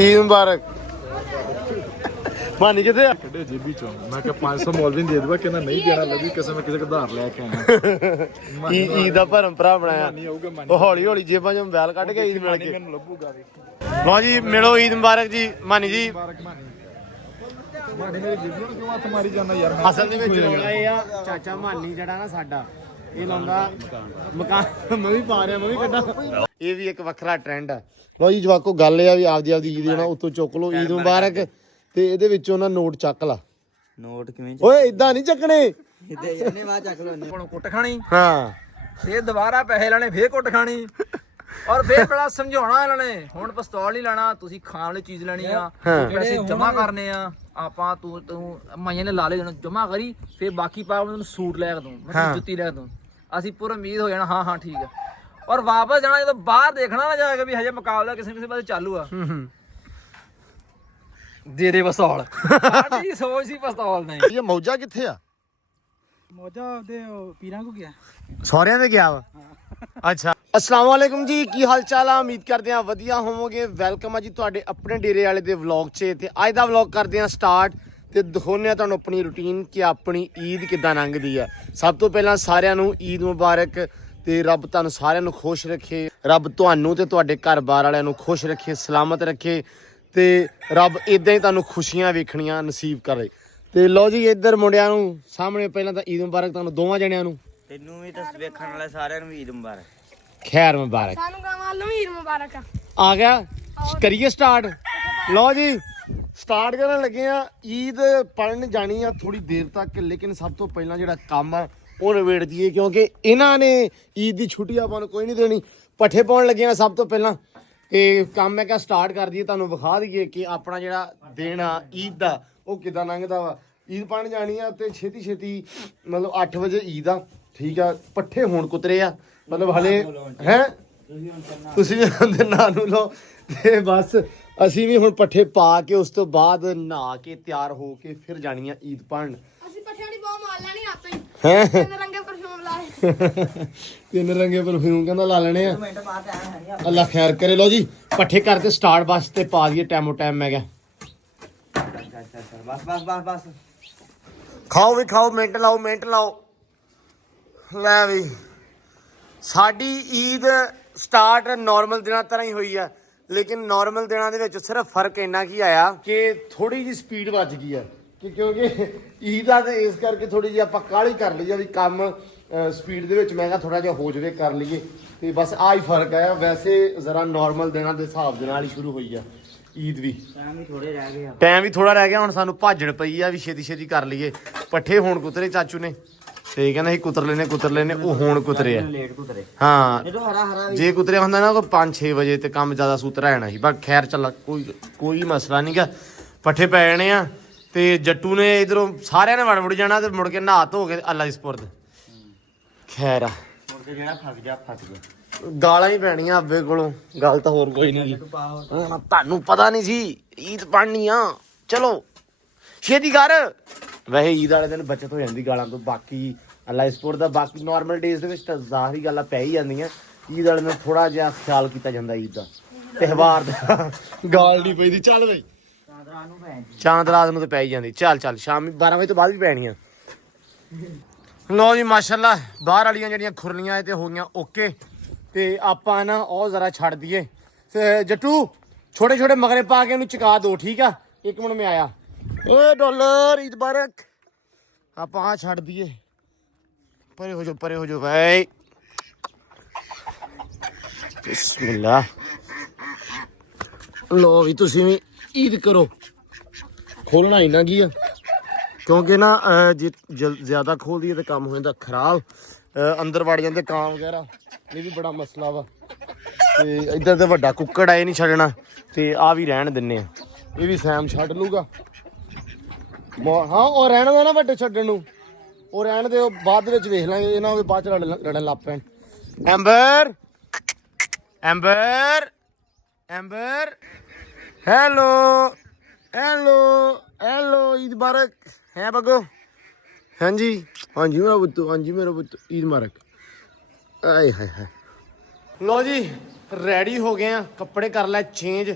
ईद मुबारक। मानी किथे आ? ਕੱਢੇ ਜੇਬੀ ਚੋਂ ਮੈਂ ਕਿਹਾ 500 ਮੌਲਵੀ ਦੇ ਦੇਵਾ ਕਹਿੰਦਾ ਨਹੀਂ ਦੇਣਾ ਲੱਗੀ ਕਿਸੇ ਮੈਂ ਕਿਸੇ ਉਧਾਰ ਲੈ ਕੇ ਆਇਆ ईद ਦਾ ਭਰਮ ਭਰਾ ਬਣਾਇਆ ਨਹੀਂ ਆਊਗਾ ਉਹ ਹੌਲੀ ਹੌਲੀ ਜੇਬਾਂ ਚੋਂ ਮੋਬਾਈਲ ਕੱਢ ਕੇ ਈਦ ਮਿਲ ਕੇ ਮੈਨੂੰ ਲੱਭੂਗਾ ਵੀ ਲਓ ਜੀ ਮਿਲੋ ਈਦ ਮੁਬਾਰਕ ਜੀ ਮਾਨੀ ਜੀ। ਮੁਬਾਰਕ ਮਾਨੀ ਮੇਰੇ ਜੇਬੀ ਨੂੰ ਕਿਉਂ ਹੱਥ ਮਾਰੀ ਜਾਂਦਾ ਯਾਰ ਅਸਲ ਦੇ ਵਿੱਚ ਰੌਲਾ ਇਹ ਆ ਚਾਚਾ ਮਾਨੀ ਜਿਹੜਾ ਨਾ ਸਾਡਾ ਇਹ ਲਾਉਂਦਾ ਮਕਾਨ ਮੈਂ ਵੀ ਪਾ ਰਿਹਾ ਮੈਂ ਵੀ ਕੱਢਾਂ ਇਹ ਵੀ ਇੱਕ ਵੱਖਰਾ ਟ੍ਰੈਂਡ ਆ। ਲਓ ਜੀ ਜਵਾਕੋ ਗੱਲ ਇਹ ਆ ਵੀ ਆਪਦੀ ਈਦ ਜਿਹੜਾ ਉੱਤੋਂ ਚੁੱਕ ਲਓ ਈਦ ਮੁਬਾਰਕ ਤੇ ਇਹਦੇ ਵਿੱਚੋਂ ਨਾ ਨੋਟ ਚੱਕ ਲਾ। ਨੋਟ ਕਿਵੇਂ ਓਏ ਇਦਾਂ ਨਹੀਂ ਚੱਕਣੇ ਇੱਥੇ ਇਹਨੇ ਬਾਅਦ ਚੱਕ ਲੋ ਕੋਲੋਂ ਕੁੱਟ ਖਾਣੀ ਹਾਂ ਫੇਰ ਦੁਬਾਰਾ ਪੈਸੇ ਲੈਣੇ ਫੇਰ ਕੁੱਟ ਖਾਣੀ ਔਰ ਫੇਰ ਬੜਾ ਸਮਝਾਉਣਾ ਇਹਨਾਂ ਨੇ ਹੁਣ ਪਿਸਤੌਲ ਨਹੀਂ ਲੈਣਾ ਤੁਸੀਂ ਖਾਣ ਵਾਲੀ ਚੀਜ਼ ਲੈਣੀ ਆ ਪੈਸੇ ਜਮਾ ਕਰਨੇ ਆ ਆਪਾਂ ਤੂੰ ਮਾਈਆਂ ਨੇ ਲਾ ਲਏ ਜਮਾ ਕਰੀ ਫੇਰ ਬਾਕੀ ਪਾ ਮੈਨੂੰ ਸੂਟ ਲੈ ਕੇ ਦੂੰ ਮੈਂ ਜੁੱਤੀ ਲੈ ਕੇ ਦੂੰ ਅਸੀਂ ਪੂਰਾ ਉਮੀਦ ਹੋ ਜਾਣਾ ਹਾਂ ਹਾਂ ਠੀਕ ਆ ਔਰ ਵਾਪਸ ਜਾਣਾ ਜਦੋਂ ਬਾਹਰ ਦੇਖਣਾ ਨਾ ਜਾਏਗਾ ਵੀ ਹਜੇ ਮੁਕਾਬਲਾ ਕਿਸੇ ਪਾਸੇ ਚਾਲੂ ਆ ਦੇ ਦੇ ਪਿਸਤੌਲ ਸਾਡੀ ਸੋਚ ਸੀ ਪਿਸਤੌਲ ਨਹੀਂ ਇਹ ਮੌਜਾ ਕਿੱਥੇ ਆ? ਮੋਜਾ ਉਹਦੇ ਪੀਰਾਂ ਕੋ ਗਿਆ ਸਹੁਰਿਆਂ ਦੇ ਗਿਆ ਵਾ ਅੱਛਾ अस्सलाम वालेकुम जी की हाल चाल आ उम्मीद करते हैं वधिया होवोगे। वेलकम है जी तुहाडे अपने डेरे वाले दे व्लॉग च ते अज दा व्लॉग करते हैं स्टार्ट ते दिखाउने तुहानू अपनी रूटीन कि अपनी ईद किदां लंघदी है। सब तो पहला सारिਆਂ ਨੂੰ ईद मुबारक ते रब तुहानू सारिਆਂ ਨੂੰ खुश रखे रब तुहानू ते तुहाडे घर बार वालिਆਂ ਨੂੰ खुश रखे सलामत रखे ते रब इदां ही तुहानू खुशियां वेखणियां नसीब करे। ते लो जी इधर मुंडिਆਂ ਨੂੰ सामने पहला ਤਾਂ ईद मुबारक तुहानू ਦੋਵਾਂ ਜਣਿਆਂ ਨੂੰ ਤੈਨੂੰ ਵੀ ਤਾਂ ਵੇਖਣ ਵਾਲੇ ਸਾਰਿਆਂ ਨੂੰ ਈਦ ਮੁਬਾਰਕ खैर मुबारक ਸਾਨੂੰ ਗਾਵਾਂ ਨੂੰ ਈਦ ਮੁਬਾਰਕ आ गया करिए स्टार्ट। लो जी स्टार्ट करन लगे आ ईद पढ़न जानी आ थोड़ी देर तक लेकिन सब तो पहला जिहड़ा काम आ ਉਹ ਨਿਬੇੜ ਦਈਏ क्योंकि ਇਹਨਾਂ ਨੇ ईद ਦੀ ਛੁੱਟੀ ਆਪਾਂ ਨੂੰ ਕੋਈ ਨਹੀਂ ਦੇਣੀ। ਪੱਠੇ ਪਾਉਣ ਲੱਗੇ ਆ ਸਭ ਤੋਂ ਪਹਿਲਾਂ ਇਹ ਕੰਮ ਮੈਂ ਕਿਹਾ ਸਟਾਰਟ ਕਰ ਦਈਏ ਤੁਹਾਨੂੰ ਵਿਖਾ ਦਈਏ ਕਿ ਆਪਣਾ ਜਿਹੜਾ ਦਿਨ ਆ ਈਦ ਦਾ ਉਹ ਕਿਦਾਂ ਲੰਘਦਾ ਵਾ। ਈਦ ਪੜਨ ਜਾਣੀ ਆ ਤੇ ਛੇਤੀ ਛੇਤੀ ਮਤਲਬ 8 ਵਜੇ ਈਦ ਆ ਠੀਕ ਆ। ਪੱਠੇ ਹੁਣ ਕੁਤਰੇ ਆ मतलब हले है तुसी भी अंदर नानू लो ते बस ਅਸੀਂ ਵੀ ਹੁਣ ਪੱਠੇ ਪਾ ਕੇ ਉਸ ਤੋਂ ਬਾਅਦ ਨਹਾ ਕੇ ਤਿਆਰ ਹੋ ਕੇ ਫਿਰ ਜਾਣੀ ਆ ਈਦ ਪੜਨ। ਅਸੀਂ ਪੱਠਿਆਂ ਦੀ ਬਹੁਤ ਮਾਲ ਲੈਣੀ ਆਪੇ ਹੀ ਹੈ ਤਿੰਨ ਰੰਗੇ ਪਰਫਿਊਮ ਲਾਏ ਤਿੰਨ ਰੰਗੇ ਪਰਫਿਊਮ ਕਹਿੰਦਾ ਲਾ ਲੈਣੇ ਆ। ਅੱਲਾ ਖੈਰ ਕਰੇ। ਲੋ ਜੀ ਪੱਠੇ ਕਰਕੇ ਸਟਾਰਟ ਬਸ ਤੇ ਪਾ ਦਈਏ ਟਾਈਮੋ ਟਾਈਮ ਮੈਂ ਕਿਹਾ ਬਸ ਬਸ ਬਸ ਬਸ ਖਾਓ ਵੀ ਖਾਓ ਮਿੰਟ ਲਾਓ ਲੈ ਵੀ ਸਾਡੀ ਈਦ ਸਟਾਰਟ ਨਾਰਮਲ ਦਿਨਾਂ ਤਰ੍ਹਾਂ ਹੀ ਹੋਈ ਆ ਲੇਕਿਨ ਨਾਰਮਲ ਦਿਨਾਂ ਦੇ ਵਿੱਚ ਸਿਰਫ ਫਰਕ ਇੰਨਾ ਕੀ ਆਇਆ ਕਿ ਥੋੜੀ ਜੀ ਸਪੀਡ ਵੱਜ ਗਈ ਆ ਕਿ ਕਿਉਂਕਿ ਈਦ ਆ ਤੇ ਇਸ ਕਰਕੇ ਥੋੜੀ ਜੀ ਆਪਾਂ ਕਾਹਲੀ ਕਰ ਲਈ ਆ ਵੀ ਕੰਮ ਸਪੀਡ ਦੇ ਵਿੱਚ ਮੈਂ ਕਿਹਾ ਥੋੜਾ ਜਿਹਾ ਹੋ ਜਾਵੇ ਕਰ ਲਈਏ ਤੇ ਬਸ ਆਹ ਹੀ ਫਰਕ ਆਇਆ। ਵੈਸੇ ਜ਼ਰਾ ਨਾਰਮਲ ਦਿਨਾਂ ਦੇ ਹਿਸਾਬ ਦੇ ਨਾਲ ਹੀ ਸ਼ੁਰੂ ਹੋਈ ਆ ਈਦ ਵੀ। ਟਾਈਮ ਵੀ ਥੋੜਾ ਰਹਿ ਗਿਆ ਹੁਣ ਸਾਨੂੰ ਭਾਜੜ ਪਈ ਆ ਵੀ ਛੇਤੀ ਛੇਤੀ ਕਰ ਲਈਏ। ਪੱਠੇ ਹੁਣ ਕੁਤਰੇ ਚਾਚੂ ਨੇ ਤੇ ਕਹਿੰਦਾ ਸੀ ਕੁਤਰ ਲੈਨੇ ਉਹ ਹੁਣ ਕੁਤਰੇ ਆ ਲੇਟ ਕੁਤਰੇ ਹਾਂ। ਜਦੋਂ ਹਰਾ ਜੇ ਕੁਤਰਿਆ ਹੁੰਦਾ ਨਾ ਕੋਈ 5-6 ਵਜੇ ਤੇ ਕੰਮ ਜ਼ਿਆਦਾ ਸੂਤਰਾ ਜਾਣਾ ਸੀ ਪਰ ਖੈਰ ਚੱਲ ਕੋਈ ਮਸਲਾ ਨਹੀਂਗਾ। ਪੱਠੇ ਪੈ ਜਾਣੇ ਆ ਤੇ ਜੱਟੂ ਨੇ ਇਧਰੋਂ ਸਾਰਿਆਂ ਨੇ ਵੜ ਮੁੜ ਜਾਣਾ ਤੇ ਮੁੜ ਕੇ ਨਹਾ ਧੋ ਕੇ ਅੱਲਾ ਦੀ ਸਪੁਰਦ ਖੈਰ ਆ। ਮੁੜ ਕੇ ਜਿਹੜਾ ਫਸ ਗਿਆ ਗਾਲਾਂ ਹੀ ਪੈਣੀਆਂ ਆਬੇ ਕੋਲੋਂ ਗੱਲ ਤਾਂ ਹੋਰ ਕੋਈ ਨਹੀਂ। ਤੁਹਾਨੂੰ ਪਤਾ ਨਹੀਂ ਸੀ ਈਦ ਪੜ੍ਹਨੀ ਆ ਚਲੋ ਛੇਤੀ ਕਰ। ਵੈਸੇ ਈਦ ਵਾਲੇ ਦਿਨ ਬਚਤ ਹੋ ਜਾਂਦੀ ਗਾਲਾਂ ਤੋਂ। ਬਾਕੀ ਅੱਲਾ ਸਪੋਰਟ ਦਾ ਬਾਕੀ ਨਾਰਮਲ ਡੇਜ਼ ਦੇ ਵਿੱਚ ਤਾਂ ਜ਼ਾਹਰੀ ਗੱਲਾਂ ਪੈ ਹੀ ਜਾਂਦੀਆਂ। ਈਦ ਵਾਲੇ ਦਿਨ ਥੋੜਾ ਜਿਹਾ ਖਿਆਲ ਕੀਤਾ ਜਾਂਦਾ ਈਦ ਦਾ ਤਿਉਹਾਰ ਦਾ ਗਾਲ ਨਹੀਂ ਪੈਂਦੀ। ਚੱਲ ਬਈ ਚਾਂਦ ਰਾਤ ਨੂੰ ਤਾਂ ਪੈ ਹੀ ਜਾਂਦੀ। ਚੱਲ ਸ਼ਾਮੀ 12 ਵਜੇ ਤੋਂ ਬਾਅਦ ਵੀ ਪੈਣੀਆਂ। ਲੋ ਜੀ ਮਾਸ਼ਾਅੱਲਾ ਬਾਹਰ ਵਾਲੀਆਂ ਜਿਹੜੀਆਂ ਖੁਰਲੀਆਂ ਤੇ ਹੋ ਗਈਆਂ ਓਕੇ ਤੇ ਆਪਾਂ ਨਾ ਉਹ ਜ਼ਰਾ ਛੱਡ ਦਈਏ ਤੇ ਜੱਟੂ ਛੋਟੇ ਛੋਟੇ ਮਗਰੇ ਪਾ ਕੇ ਇਹਨੂੰ ਚਕਾ ਦੋ ਠੀਕ ਆ। 1 ਮਿੰਟ ਮੈਂ ਆਇਆ ਓਏ ਡਾਲਰ ਈਦ ਮੁਬਾਰਕ। ਆਪਾਂ ਆ ਛੱਡ ਦਈਏ ਪਰੇ ਹੋ ਜਾਓ ਭਾਈ ਬਿਸਮਿਲ੍ਲਾ। ਲੋ ਵੀ ਤੁਸੀਂ ਵੀ ਈਦ ਕਰੋ। ਖੋਲਣਾ ਇੰਨਾ ਕੀ ਆ ਕਿਉਂਕਿ ਨਾ ਜੇ ਜ਼ਿਆਦਾ ਖੋਲ ਦਈਏ ਤਾਂ ਕੰਮ ਹੋ ਜਾਂਦਾ ਖਰਾਬ। ਅੰਦਰ ਵੜ ਜਾਂਦੇ ਕਾਂ ਵਗੈਰਾ ਇਹ ਵੀ ਬੜਾ ਮਸਲਾ ਵਾ। ਤੇ ਇੱਧਰ ਤੇ ਵੱਡਾ ਕੁੱਕੜ ਆ ਇਹ ਨਹੀਂ ਛੱਡਣਾ ਤੇ ਆ ਵੀ ਰਹਿਣ ਦਿੰਨੇ ਆ। ਇਹ ਵੀ ਸੈਮ ਛੱਡ ਲੂਗਾ। ਹਾਂ ਉਹ ਰਹਿਣ ਦਾ ਨਾ ਵੱਡੇ ਛੱਡਣ ਨੂੰ ਉਹ ਰਹਿਣ ਦੇ ਉਹ ਬਾਅਦ ਵਿੱਚ ਵੇਖ ਲਾਂਗੇ ਇਹਨਾਂ ਦੇ ਬਾਅਦ ਚ ਲੜਨ ਲੱਗ ਪੈਣ। ਐਂਬਰ ਹੈਲੋ ਈਦ ਮੁਬਾਰਕ ਹੈ ਬੱਗੋ। ਹਾਂਜੀ ਮੇਰਾ ਪੁੱਤ ਈਦ ਮੁਬਾਰਕ। ਆਏ ਹਾਏ ਹਾਏ। ਲੋ ਜੀ ਰੈਡੀ ਹੋ ਗਏ ਆ ਕੱਪੜੇ ਕਰ ਲੈ ਚੇਂਜ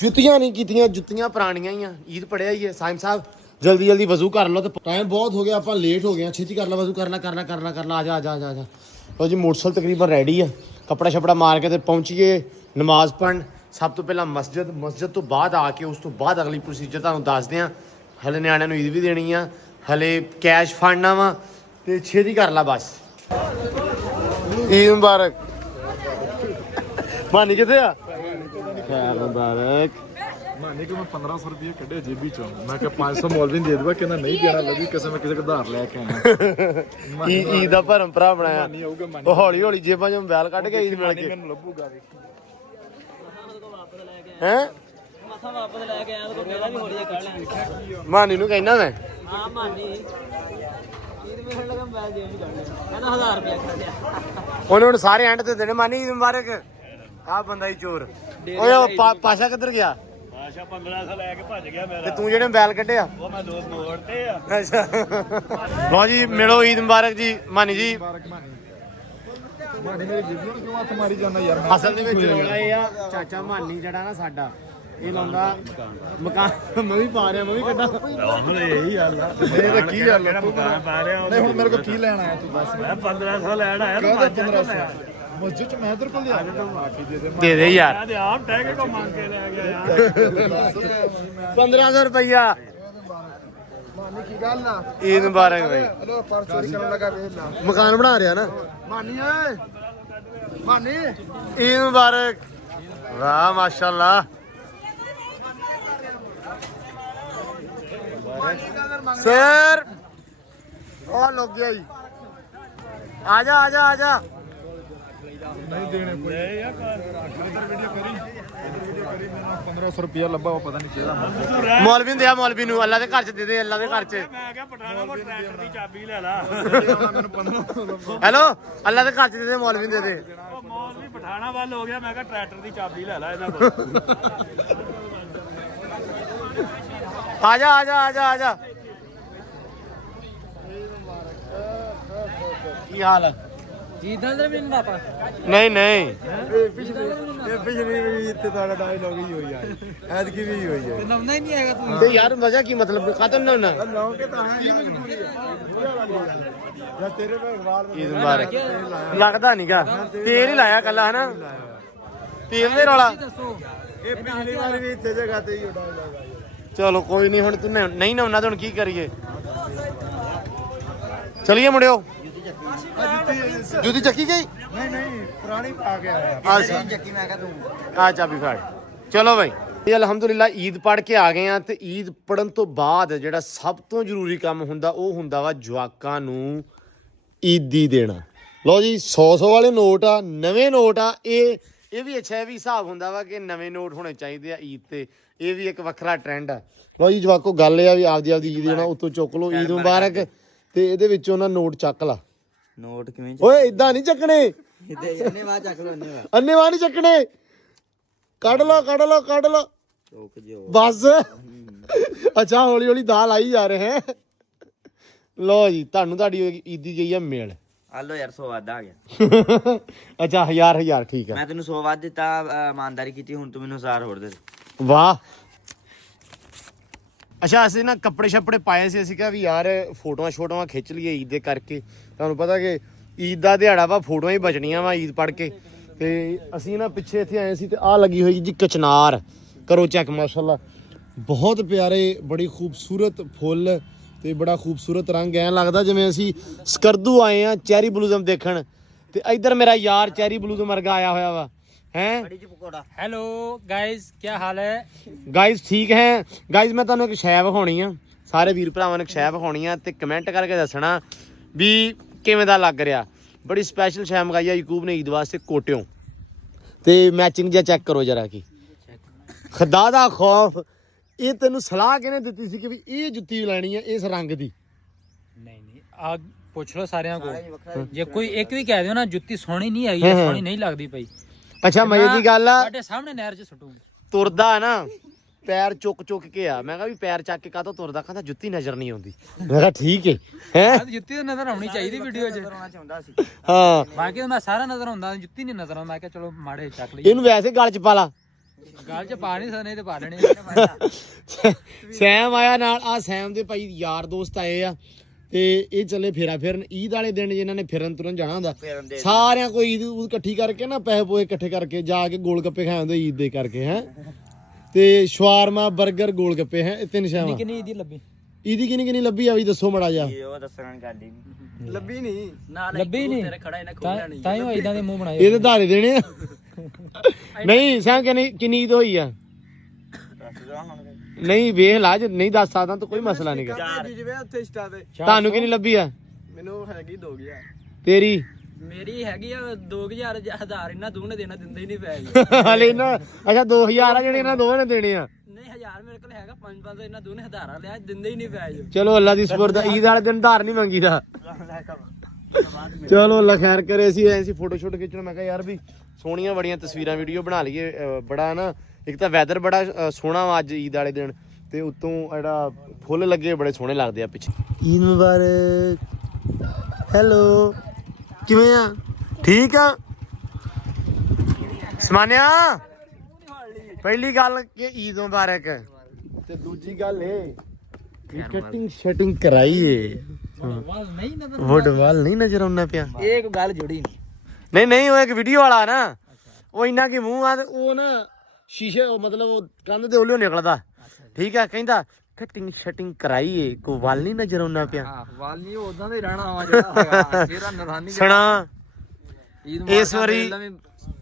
ਜੁੱਤੀਆਂ ਨਹੀਂ ਕੀਤੀਆਂ, ਜੁੱਤੀਆਂ ਪੁਰਾਣੀਆਂ ਹੀ ਆ। ਈਦ ਪੜਿਆ ਹੀ ਹੈ ਸਾਈਮ ਸਾਹਿਬ, ਜਲਦੀ ਜਲਦੀ ਵਜ਼ੂ ਕਰ ਲਓ ਤੇ ਟਾਈਮ ਬਹੁਤ ਹੋ ਗਿਆ, ਆਪਾਂ ਲੇਟ ਹੋ ਗਏ ਆ। ਛੇਤੀ ਕਰ ਲਾ ਵਜ਼ੂ, ਕਰਨਾ ਆ ਜਾ। ਲਓ ਜੀ ਮੋਟਰਸਾਈਕਲ ਤਕਰੀਬਨ ਰੈਡੀ ਆ, ਕੱਪੜਾ ਛਪੜਾ ਮਾਰ ਕੇ ਤੇ ਪਹੁੰਚੀਏ ਨਮਾਜ਼ ਪੜ੍ਹਨ। ਸਭ ਤੋਂ ਪਹਿਲਾਂ ਮਸਜਿਦ ਤੋਂ ਬਾਅਦ ਆ ਕੇ ਉਸ ਤੋਂ ਬਾਅਦ ਅਗਲੀ ਪ੍ਰੋਸੀਜਰ ਤੁਹਾਨੂੰ ਦੱਸਦੇ ਆ। ਹਲੇ ਨਿਆਣਿਆਂ ਨੂੰ ਈਦ ਵੀ ਦੇਣੀ ਆ, ਹਲੇ ਕੈਸ਼ ਫੜਨਾ ਵਾ ਤੇ ਛੇਤੀ ਕਰ ਲਾ ਬਸ। ਈਦ ਮੁਬਾਰਕ। ਮਾਨੀ ਕਿੱਥੇ ਆ? ਖੈਰ ਮੁਬਾਰਕ। ਮਾਨੇ ਕਿ ਮੈਂ 1500 ਰੁਪਏ ਕੱਢੇ ਜੇਬੀ ਚੋਂ, ਮੈਂ ਕਿਹਾ 500 ਮੌਲਵੀ ਨੂੰ ਦੇ ਦੂਗਾ, ਕਹਿੰਦਾ ਨਹੀਂ ਦੇਣਾ ਲੱਗੀ ਕਿਸੇ ਮੈਂ ਕਿਸੇ ਉਧਾਰ ਲੈ ਕੇ ਆਇਆ। ਈਦ ਦਾ ਭਰਮ ਭਰਾ ਬਣਾਇਆ। ਨਹੀਂ ਆਊਗਾ ਮਾਨੀ, ਉਹ ਹੌਲੀ ਹੌਲੀ ਜੇਬਾਂ ਚੋਂ ਮੋਬਾਈਲ ਕੱਢ ਕੇ ਈਦ ਮਿਲ ਕੇ ਮੈਨੂੰ ਲੱਭੂਗਾ ਵੀ। ਹੈ ਮਸਾ ਵਾਪਸ ਲੈ ਕੇ ਆਇਆ ਉਹ ਮੇਰਾ ਵੀ ਹੋਲੀ ਕੱਢ ਲਿਆ। ਮਾਨੀ ਨੂੰ ਕਹਿਣਾ ਮੈਂ ਹਾਂ ਮਾਨੀ ਈਦ ਮੇਰੇ ਲਗਾ ਮੋਬਾਈਲ ਦੇ ਵੀ ਕੱਢ ਲਿਆ, ਕਹਿੰਦਾ 1000 ਰੁਪਏ ਕੱਢਿਆ। ਉਹਨੇ ਹੁਣ ਸਾਰੇ ਐਂਡ ਤੇ ਦੇਣੇ। ਮਾਨੀ ਈਦ ਮੁਬਾਰਕ। ਆਹ ਬੰਦਾ ਹੀ ਚੋਰ। ਓਏ ਉਹ ਪਾਸ਼ਾ ਕਿੱਧਰ ਗਿਆ? ਆਸ਼ਾ 1500 ਲੈ ਕੇ ਭੱਜ ਗਿਆ ਮੇਰਾ। ਤੇ ਤੂੰ ਜਿਹੜੇ ਮੋਬਾਈਲ ਕੱਢਿਆ? ਉਹ ਮੈਂ ਦੋਸਤ ਮੋੜਤੇ ਆ। ਅੱਛਾ ਲਓ ਜੀ ਮਿਲੋ, ਈਦ ਮੁਬਾਰਕ ਜੀ ਮਾਨੀ ਜੀ। ਮਾਨੀ ਮੇਰੀ ਜੇਬੀ ਨੂੰ ਕਿਉਂ ਹੱਥ ਮਾਰੀ ਜਾਂਦਾ ਯਾਰ? ਅਸਲ ਦੇ ਵਿੱਚ ਰੌਲਾ ਇਹ ਆ, ਚਾਚਾ ਮਾਨੀ ਜਿਹੜਾ ਨਾ ਸਾਡਾ, ਇਹ ਲਾਉਂਦਾ ਮਕਾਨ। ਮੈਂ ਵੀ ਪਾ ਰਿਹਾ, ਮੈਂ ਵੀ ਕੱਢਾਂ। ਹੁਣ ਇਹੀ ਹਾਲ ਆ। ਇਹ ਤਾਂ ਕੀ ਗੱਲ ਕਿਹੜਾ ਮਕਾਨ ਪਾ ਰਿਹਾ? ਨਹੀਂ ਹੁਣ ਮੇਰੇ ਕੋਲ ਕੀ ਲੈਣ ਆਇਆ ਤੂੰ ਬਸ? ਮੈਂ 1500 ਲੈਣ ਆਇਆ ਤਾਂ ਕਹਿੰਦਾ 1500 ਮਸਜਿਦ ਚ ਮੈਂ ਇਧਰ ਕੋਲ ਲਿਆ ਮਾਫੀ ਦੇ ਦੇ। ਦੇ ਦੇ ਯਾਰ। ਮੈਂ ਤੇ ਆਪ ਟੈਗ ਕੋ ਮੰਗ ਕੇ ਲੈ ਗਿਆ ਯਾਰ। 1500 ਰੁਪਈਆ। ਮਾਨੀ ਕੀ ਗੱਲ ਆ? ਈਦ ਮੁਬਾਰਕ ਬਾਈ। ਹਲੋ ਪਰ ਚੋਰੀ ਕਰਨ ਲੱਗਾ ਵੇਖ ਲਾ। ਮਕਾਨ ਬਣਾ ਰਿਹਾ ਨਾ ਮਾਨੀ ਓਏ ਮਾਨੀ। ਈਦ ਮੁਬਾਰਕ। ਵਾਹ ਮਾਸ਼ਾਅੱਲਾ। ਸਰ ਉਹ ਲੋਕ ਗਿਆ ਜੀ। ਆ ਜਾ। ਨਹੀਂ ਦੇਣੇ ਕੋਈ ਇਧਰ ਵੀਡੀਓ ਕਰੀ ਮੈਨੂੰ 1500 ਰੁਪਿਆ ਲੱਭਾ, ਉਹ ਪਤਾ ਨਹੀਂ ਕਿਹੜਾ। ਮੌਲਵੀ ਨੂੰ ਦਿਆ, ਮੌਲਵੀ ਨੂੰ। ਅੱਲਾ ਦੇ ਘਰ ਚ ਦੇ ਦੇ, ਅੱਲਾ ਦੇ ਘਰ ਚ। ਮੈਂ ਕਿਹਾ ਪਠਾਣਾ ਕੋ ਟਰੈਕਟਰ ਦੀ ਚਾਬੀ ਲੈ ਲਾ। ਮੈਨੂੰ 1500 ਹੈਲੋ, ਅੱਲਾ ਦੇ ਘਰ ਚ ਦੇ ਦੇ, ਮੌਲਵੀ ਨੂੰ ਦੇ ਦੇ। ਉਹ ਮੌਲ ਵੀ ਪਠਾਣਾ ਵੱਲ ਹੋ ਗਿਆ, ਮੈਂ ਕਿਹਾ ਟਰੈਕਟਰ ਦੀ ਚਾਬੀ ਲੈ ਲਾ ਇਹਨਾਂ ਕੋਲ। ਆ ਜਾ। ਕੀ ਹਾਲ ਹੈ? ਜੀਦਾਂ ਦੇ ਮੈਨੂੰ ਪਾਪਾ ਨਹੀਂ ਪਿਛਲੀ ਵਾਰੀ ਇੱਥੇ ਤੁਹਾਡਾ ਡਾਇਲੌਗ ਹੀ ਹੋਈ ਯਾਰ, ਐਤਕੀ ਵੀ ਹੋਈ ਹੈ। ਨਮਨਾ ਹੀ ਨਹੀਂ ਆਏਗਾ ਤੂੰ। ਤੇ ਯਾਰ ਮਜ਼ਾ ਕੀ ਮਤਲਬ ਖਤਮ ਨਾ ਹੋਣਾ। ਲਾਉਂ ਕੇ ਤਾਂ ਕੀ ਮਜਬੂਰੀ ਹੈ ਜਾਂ ਤੇਰੇ ਭਗਵਾਨ ਈਦ ਮੁਬਾਰਕ। ਲੱਗਦਾ ਨਹੀਂਗਾ ਤੇਲ ਹੀ ਲਾਇਆ ਕੱਲਾ, ਹਨਾ? ਤੇਲ ਦੇ ਰੌਲਾ। ਦੱਸੋ ਇਹ ਪਿਛਲੀ ਵਾਰ ਵੀ ਇੱਥੇ ਜਗ੍ਹਾ ਤੇ ਹੀ ਡਾਇਲੌਗ ਆਇਆ। ਚਲੋ ਕੋਈ ਨਹੀਂ, ਹੁਣ ਤੂੰ ਨਹੀਂ ਨਹਾਉਣਾ ਤਾਂ ਹੁਣ ਕੀ ਕਰੀਏ? ਚਲਿਏ ਮੁੰਡਿਓ। ਜੁੱਤੀ ਚੱਕੀ ਗਈ? ਨਹੀਂ ਪੁਰਾਣੀ ਪਾ ਕੇ ਆਇਆ। ਅੱਛਾ ਚੱਕੀ, ਮੈਂ ਕਿਹਾ ਤੂੰ ਆ ਚਾਬੀ ਫੜ। ਚਲੋ ਬਾਈ ਇਹ ਅਲਹਮਦੁਲਿਲਾ ਈਦ ਪੜ ਕੇ ਆ ਗਏ ਆ। ਤੇ ਈਦ ਪੜਨ ਤੋਂ ਬਾਅਦ ਜਿਹੜਾ ਸਭ ਤੋਂ ਜ਼ਰੂਰੀ ਕੰਮ ਹੁੰਦਾ ਉਹ ਹੁੰਦਾ ਵਾ ਜਵਾਕਾਂ ਨੂੰ ਈਦੀ ਦੇਣਾ। ਲਓ ਜੀ 100 ਵਾਲੇ ਨੋਟ ਆ, ਨਵੇਂ ਨੋਟ ਆ। ਇਹ ਵੀ ਅੱਛਾ, ਇਹ ਵੀ ਹਿਸਾਬ ਹੁੰਦਾ ਵਾ ਕਿ ਨਵੇਂ ਨੋਟ ਹੋਣੇ ਚਾਹੀਦੇ ਆ ਈਦ ਤੇ। ਇਹ ਵੀ ਇੱਕ ਵੱਖਰਾ ਟ੍ਰੈਂਡ ਆ। ਲਓ ਜੀ ਜਵਾਕੋ ਗੱਲ ਇਹ ਆ ਵੀ ਆਪਦੀ ਈਦ ਦੇਣਾ ਉੱਤੋਂ ਚੁੱਕ ਲਓ, ਈਦ ਮੁਬਾਰਕ। ਤੇ ਇਹਦੇ ਵਿੱਚੋਂ ਨਾ ਨੋਟ ਚੱਕ ਲਾ। ਨੋਟ ਕਿਵੇਂ ਓਏ ਇਦਾਂ ਨਹੀਂ ਚੱਕਣੇ, ਅੰਨੇਵਾਹ ਚੱਕ ਲੋ ਅੰਨੇਵਾਹ। ਅੰਨੇਵਾਹ ਨਹੀਂ ਚੱਕਣੇ। ਕੱਢ ਲਓ ਚੌਕ ਜੋ ਬਸ। ਅੱਛਾ ਹੌਲੀ ਹੌਲੀ ਦਾਲ ਆਈ ਜਾ ਰਹੇ ਹੈ। ਲਓ ਜੀ ਤੁਹਾਨੂੰ ਤੁਹਾਡੀ ਈਦੀ ਗਈ ਆ ਮੇਲ। ਆ ਲੋ ਯਾਰ 100 ਵੱਧ ਆ ਗਿਆ। ਅੱਛਾ 1000 ਠੀਕ ਆ। ਮੈਂ ਤੈਨੂੰ 100 ਵੱਧ ਦਿੱਤਾ, ਇਮਾਨਦਾਰੀ ਕੀਤੀ, ਹੁਣ ਤੂੰ ਮੈਨੂੰ 1000 ਹੋਰ ਦੇ ਦੇ। ਵਾਹ। ਅੱਛਾ ਅਸੀਂ ਨਾ ਕੱਪੜੇ ਛੱਪੜੇ ਪਾਏ ਸੀ, ਅਸੀਂ ਕਿਹਾ ਵੀ ਯਾਰ ਫੋਟੋਆਂ ਖਿੱਚ ਲਈਏ ਈਦ ਦੇ ਕਰਕੇ। ਤੁਹਾਨੂੰ ਪਤਾ ਕਿ ਈਦ ਦਾ ਦਿਹਾੜਾ ਵਾ, ਫੋਟੋਆਂ ਹੀ ਬਚਣੀਆਂ ਵਾ ਈਦ ਪੜ ਕੇ। ਤੇ ਅਸੀਂ ਨਾ ਪਿੱਛੇ ਇੱਥੇ ਆਏ ਸੀ ਤੇ ਆਹ ਲੱਗੀ ਹੋਈ ਜੀ ਕਚਨਾਰ। ਕਰੋ ਚੈੱਕ, ਮਾਸ਼ਾਅੱਲਾ ਬਹੁਤ ਪਿਆਰੇ, ਬੜੀ ਖੂਬਸੂਰਤ ਫੁੱਲ ਤੇ ਬੜਾ ਖੂਬਸੂਰਤ ਰੰਗ। ਐਂ ਲੱਗਦਾ ਜਿਵੇਂ ਅਸੀਂ ਸਕਰਦੂ ਆਏ ਆ ਚੈਰੀ ਬਲੂਜ਼ਮ ਦੇਖਣ। ਤੇ ਇੱਧਰ ਮੇਰਾ ਯਾਰ ਚੈਰੀ ਬਲੂਜ਼ਮ ਵਰਗਾ ਆਇਆ ਹੋਇਆ ਵਾ ਹੈ। हेलो गाइस, क्या हाल है? ਗਾਇਜ਼ ਠੀਕ ਹੈ। ਗਾਇਜ਼ ਮੈਂ ਤੁਹਾਨੂੰ ਇੱਕ ਸ਼ੈ ਵਿਖਾਉਣੀ ਆ, ਸਾਰੇ ਵੀਰ ਭਰਾਵਾਂ ਨੂੰ ਇੱਕ ਸ਼ੈ ਵਿਖਾਉਣੀ ਆ ਤੇ ਕਮੈਂਟ ਕਰਕੇ ਦੱਸਣਾ ਵੀ ਕਿਵੇਂ ਦਾ ਲੱਗ ਰਿਹਾ। ਬੜੀ ਸਪੈਸ਼ਲ ਸ਼ੈ ਮੰਗਾਈ ਆ ਯਕੂਬ ਨੇ ਈਦ ਵਾਸਤੇ ਕੋਟਿਓਂ। ਤੇ ਮੈਚਿੰਗ ਜਿਹਾ ਚੈੱਕ ਕਰੋ ਜਰਾ ਕੀ। ਖੁਦਾ ਦਾ ਖੌਫ, ਇਹ ਤੈਨੂੰ ਸਲਾਹ ਕਿਹਨੇ ਦਿੱਤੀ ਸੀ ਕਿ ਵੀ ਇਹ ਜੁੱਤੀ ਲੈਣੀ ਹੈ ਇਸ ਰੰਗ ਦੀ? ਨਹੀਂ ਆ ਪੁੱਛ ਲੋ ਸਾਰਿਆਂ ਕੋਲ। ਜੇ ਕੋਈ ਇੱਕ ਵੀ ਕਹਿ ਦਿਓ ਨਾ ਜੁੱਤੀ ਸੋਹਣੀ ਨਹੀਂ ਹੈਗੀ ਜਾਂ ਸੋਹਣੀ ਨਹੀਂ ਲੱਗਦੀ ਪਈ, ਅੱਛਾ ਮਜ਼ੇ ਦੀ ਗੱਲ ਆ, ਸਾਡੇ ਸਾਹਮਣੇ ਨਹਿਰ 'ਚ ਸੁੱਟੂ। ਤੁਰਦਾ ਨਾ ਪੈਰ ਚੁੱਕ ਕੇ ਆ। ਮੈਂ ਕਿਹਾ ਵੀ ਪੈਰ ਚੱਕ ਕੇ ਕਾਹਤੋਂ ਤੁਰਦਾ? ਕਹਿੰਦਾ ਜੁੱਤੀ ਨਜ਼ਰ ਨਹੀਂ ਆਉਂਦੀ। ਮੈਂ ਕਿਹਾ ਠੀਕ ਹੈ ਜੁੱਤੀ ਤਾਂ ਨਜ਼ਰ ਆਉਣੀ ਚਾਹੀਦੀ ਵੀਡੀਓ 'ਚ। ਹਾਂ ਬਾਕੀ ਤਾਂ ਮੈਂ ਸਾਰਾ ਨਜ਼ਰ ਆਉਂਦਾ, ਜੁੱਤੀ ਨਹੀਂ ਨਜ਼ਰ ਆਉਂਦਾ। ਮੈਂ ਕਿਹਾ ਚਲੋ ਮਾੜੇ ਚੱਕ ਲਈ। ਇਹਨੂੰ ਵੈਸੇ ਗਲ ਚ ਪਾ ਲਾ। ਗੱਲ ਚ ਪਾ ਨਹੀਂ ਸਕਦੇ ਤੇ ਪਾ ਲੈਣੇ ਸੈਮ ਆਇਆ ਨਾਲ। ਆ ਸੈਮ ਦੇ ਭਾਈ ਯਾਰ ਦੋਸਤ ਆਏ ਆ ਤੇ ਇਹ ਚੱਲੇ ਫੇਰਾ ਫਿਰਨ ਈਦ ਵਾਲੇ ਦਿਨ ਜਿਨ੍ਹਾਂ ਨੇ ਫਿਰਨ ਤੁਰਨ ਜਾਣਾ ਹੁੰਦਾ ਸਾਰਿਆਂ ਕੋਈ ਈਦ ਇਕੱਠੀ ਕਰਕੇ ਨਾ ਪੈਸੇ ਪੋਏ ਇਕੱਠੇ ਕਰਕੇ ਜਾ ਕੇ ਗੋਲ ਗੱਪੇ ਖਾਏ ਹੁੰਦੇ ਈਦ ਦੇ ਕਰਕੇ ਹੈ ਤੇ ਸ਼ਵਾਰਮਾ 버ਗਰ ਗੋਲ ਗੱਪੇ ਹੈ ਇਹ ਤਿੰਨ ਸ਼ਾਵਾਂ। ਕਿੰਨੀ ਇਹਦੀ ਲੱਭੀ ਈਦੀ ਕਿੰਨੀ ਲੱਭੀ ਆ ਵੀ ਦੱਸੋ ਮੜਾ ਜਾ। ਉਹ ਦੱਸਣਾ ਗਾਡੀ ਲੱਭੀ ਨਹੀਂ ਲੱਭੀ ਨਹੀਂ ਖੜਾ ਇਹਨਾਂ ਖੋਲਣਾ ਨਹੀਂ ਤਾਂ ਹੀ ਇਦਾਂ ਦੇ ਮੂੰਹ ਬਣਾਏ ਇਹ ਤੇ ਧਾਰੇ ਦੇਣੇ ਆ ਨਹੀਂ ਸੈਮ ਕਿੰਨੀ ਈਦ ਹੋਈ ਆ ਨਹੀਂ ਵੇਖ ਲਾ ਜੇ ਨਹੀਂ ਦੱਸ ਸਕਦਾ ਤਾਂ ਕੋਈ ਮਸਲਾ ਨਹੀਂ ਗਾ। ਜਿਵੇਂ ਉੱਥੇ ਸਟਾ ਤੇ ਤੁਹਾਨੂੰ ਕਿੰਨੀ ਲੱਭੀ ਆ? ਮੈਨੂੰ ਹੈਗੀ 2000 ਤੇਰੀ ਮੇਰੀ ਹੈਗੀ ਆ 2000 1000 ਇਹਨਾਂ ਦੋਨੇ ਦੇਣਾ ਦਿੰਦੇ ਹੀ ਨਹੀਂ ਪੈ ਹਲੇ ਇਹਨਾਂ ਅੱਛਾ 2000 ਆ ਜਿਹੜੇ ਇਹਨਾਂ ਦੋਵਾਂ ਨੇ ਦੇਣੇ ਆ। ਨਹੀਂ 1000 ਮੇਰੇ ਕੋਲ ਹੈਗਾ 500 ਇਹਨਾਂ ਦੋਨੇ ਹਜ਼ਾਰਾਂ ਲਿਆ ਦਿੰਦੇ ਹੀ ਨਹੀਂ ਪੈ ਚਲੋ ਅੱਲਾ ਦੀ ਸਪੁਰਦ ਈਦ ਵਾਲੇ ਦਿਨ ਧਾਰ ਨਹੀਂ ਮੰਗੀਦਾ। ਚਲੋ ਅੱਲਾ ਖੈਰ ਕਰੇ। ਅਸੀਂ ਐਸੀ ਫੋਟੋ ਸ਼ੂਟ ਖਿੱਚਣ ਮੈਂ ਕਿਹਾ ਯਾਰ ਵੀ ਸੋਹਣੀਆਂ ਬੜੀਆਂ ਤਸਵੀਰਾਂ ਵੀਡੀਓ ਬਣਾ ਲਈਏ। ਬੜਾ ਨਾ ਇੱਕ ਤਾਂ ਵੈਦਰ ਬੜਾ ਸੋਹਣਾ ਵਾ ਅੱਜ ਈਦ ਵਾਲੇ ਦਿਨ ਤੇ ਉਤੋਂ ਜਿਹੜਾ ਫੁੱਲ ਲੱਗੇ ਬੜੇ ਸੋਹਣੇ ਲੱਗਦੇ ਆ ਪਿੱਛੇ। ਈਦ ਮੁਬਾਰਕ। ਹੈਲੋ ਕਿਵੇਂ ਆ? ਠੀਕ ਆ ਸਮਾਨਿਆ। ਪਹਿਲੀ ਗੱਲ ਕਿ ਈਦ ਮੁਬਾਰਕ ਤੇ ਦੂਜੀ ਗੱਲ ਇਹ ਕਿ ਕਟਿੰਗ ਸ਼ਟਿੰਗ ਕਰਾਈਏ ਵੁੱਡਵਾਲ ਨਹੀਂ ਨਜ਼ਰ ਆਉਣਾ ਪਿਆ। ਇਹ ਇੱਕ ਗੱਲ ਜੁੜੀ ਨਹੀਂ ਨਹੀਂ ਉਹ ਇੱਕ ਵੀਡੀਓ ਵਾਲਾ ਨਾ ਉਹ ਇੰਨਾ ਕੀ ਮੂੰਹ ਆ ਤੇ ਉਹ ਨਾ ਸ਼ੀਸ਼ੇ ਮਤਲਬ ਉਹ ਕੰਧ ਦੇ ਉੱਲਿਓ ਨਿਕਲਦਾ ਠੀਕ ਆ ਕਹਿੰਦਾ ਕਟਿੰਗ ਸ਼ਟਿੰਗ ਕਰਾਈਏ ਕੋ ਵਾਲ ਨਹੀਂ ਨਜ਼ਰ ਆਉਣਾ ਪਿਆ। ਵਾਲ ਨਹੀਂ ਉਦਾਂ ਦਾ ਹੀ ਰਹਿਣਾ ਵਾ ਜਿਹੜਾ ਹੈਗਾ ਚਿਹਰਾ ਨਰਾਨੀ ਸੁਣਾ ਇਸ ਵਾਰੀ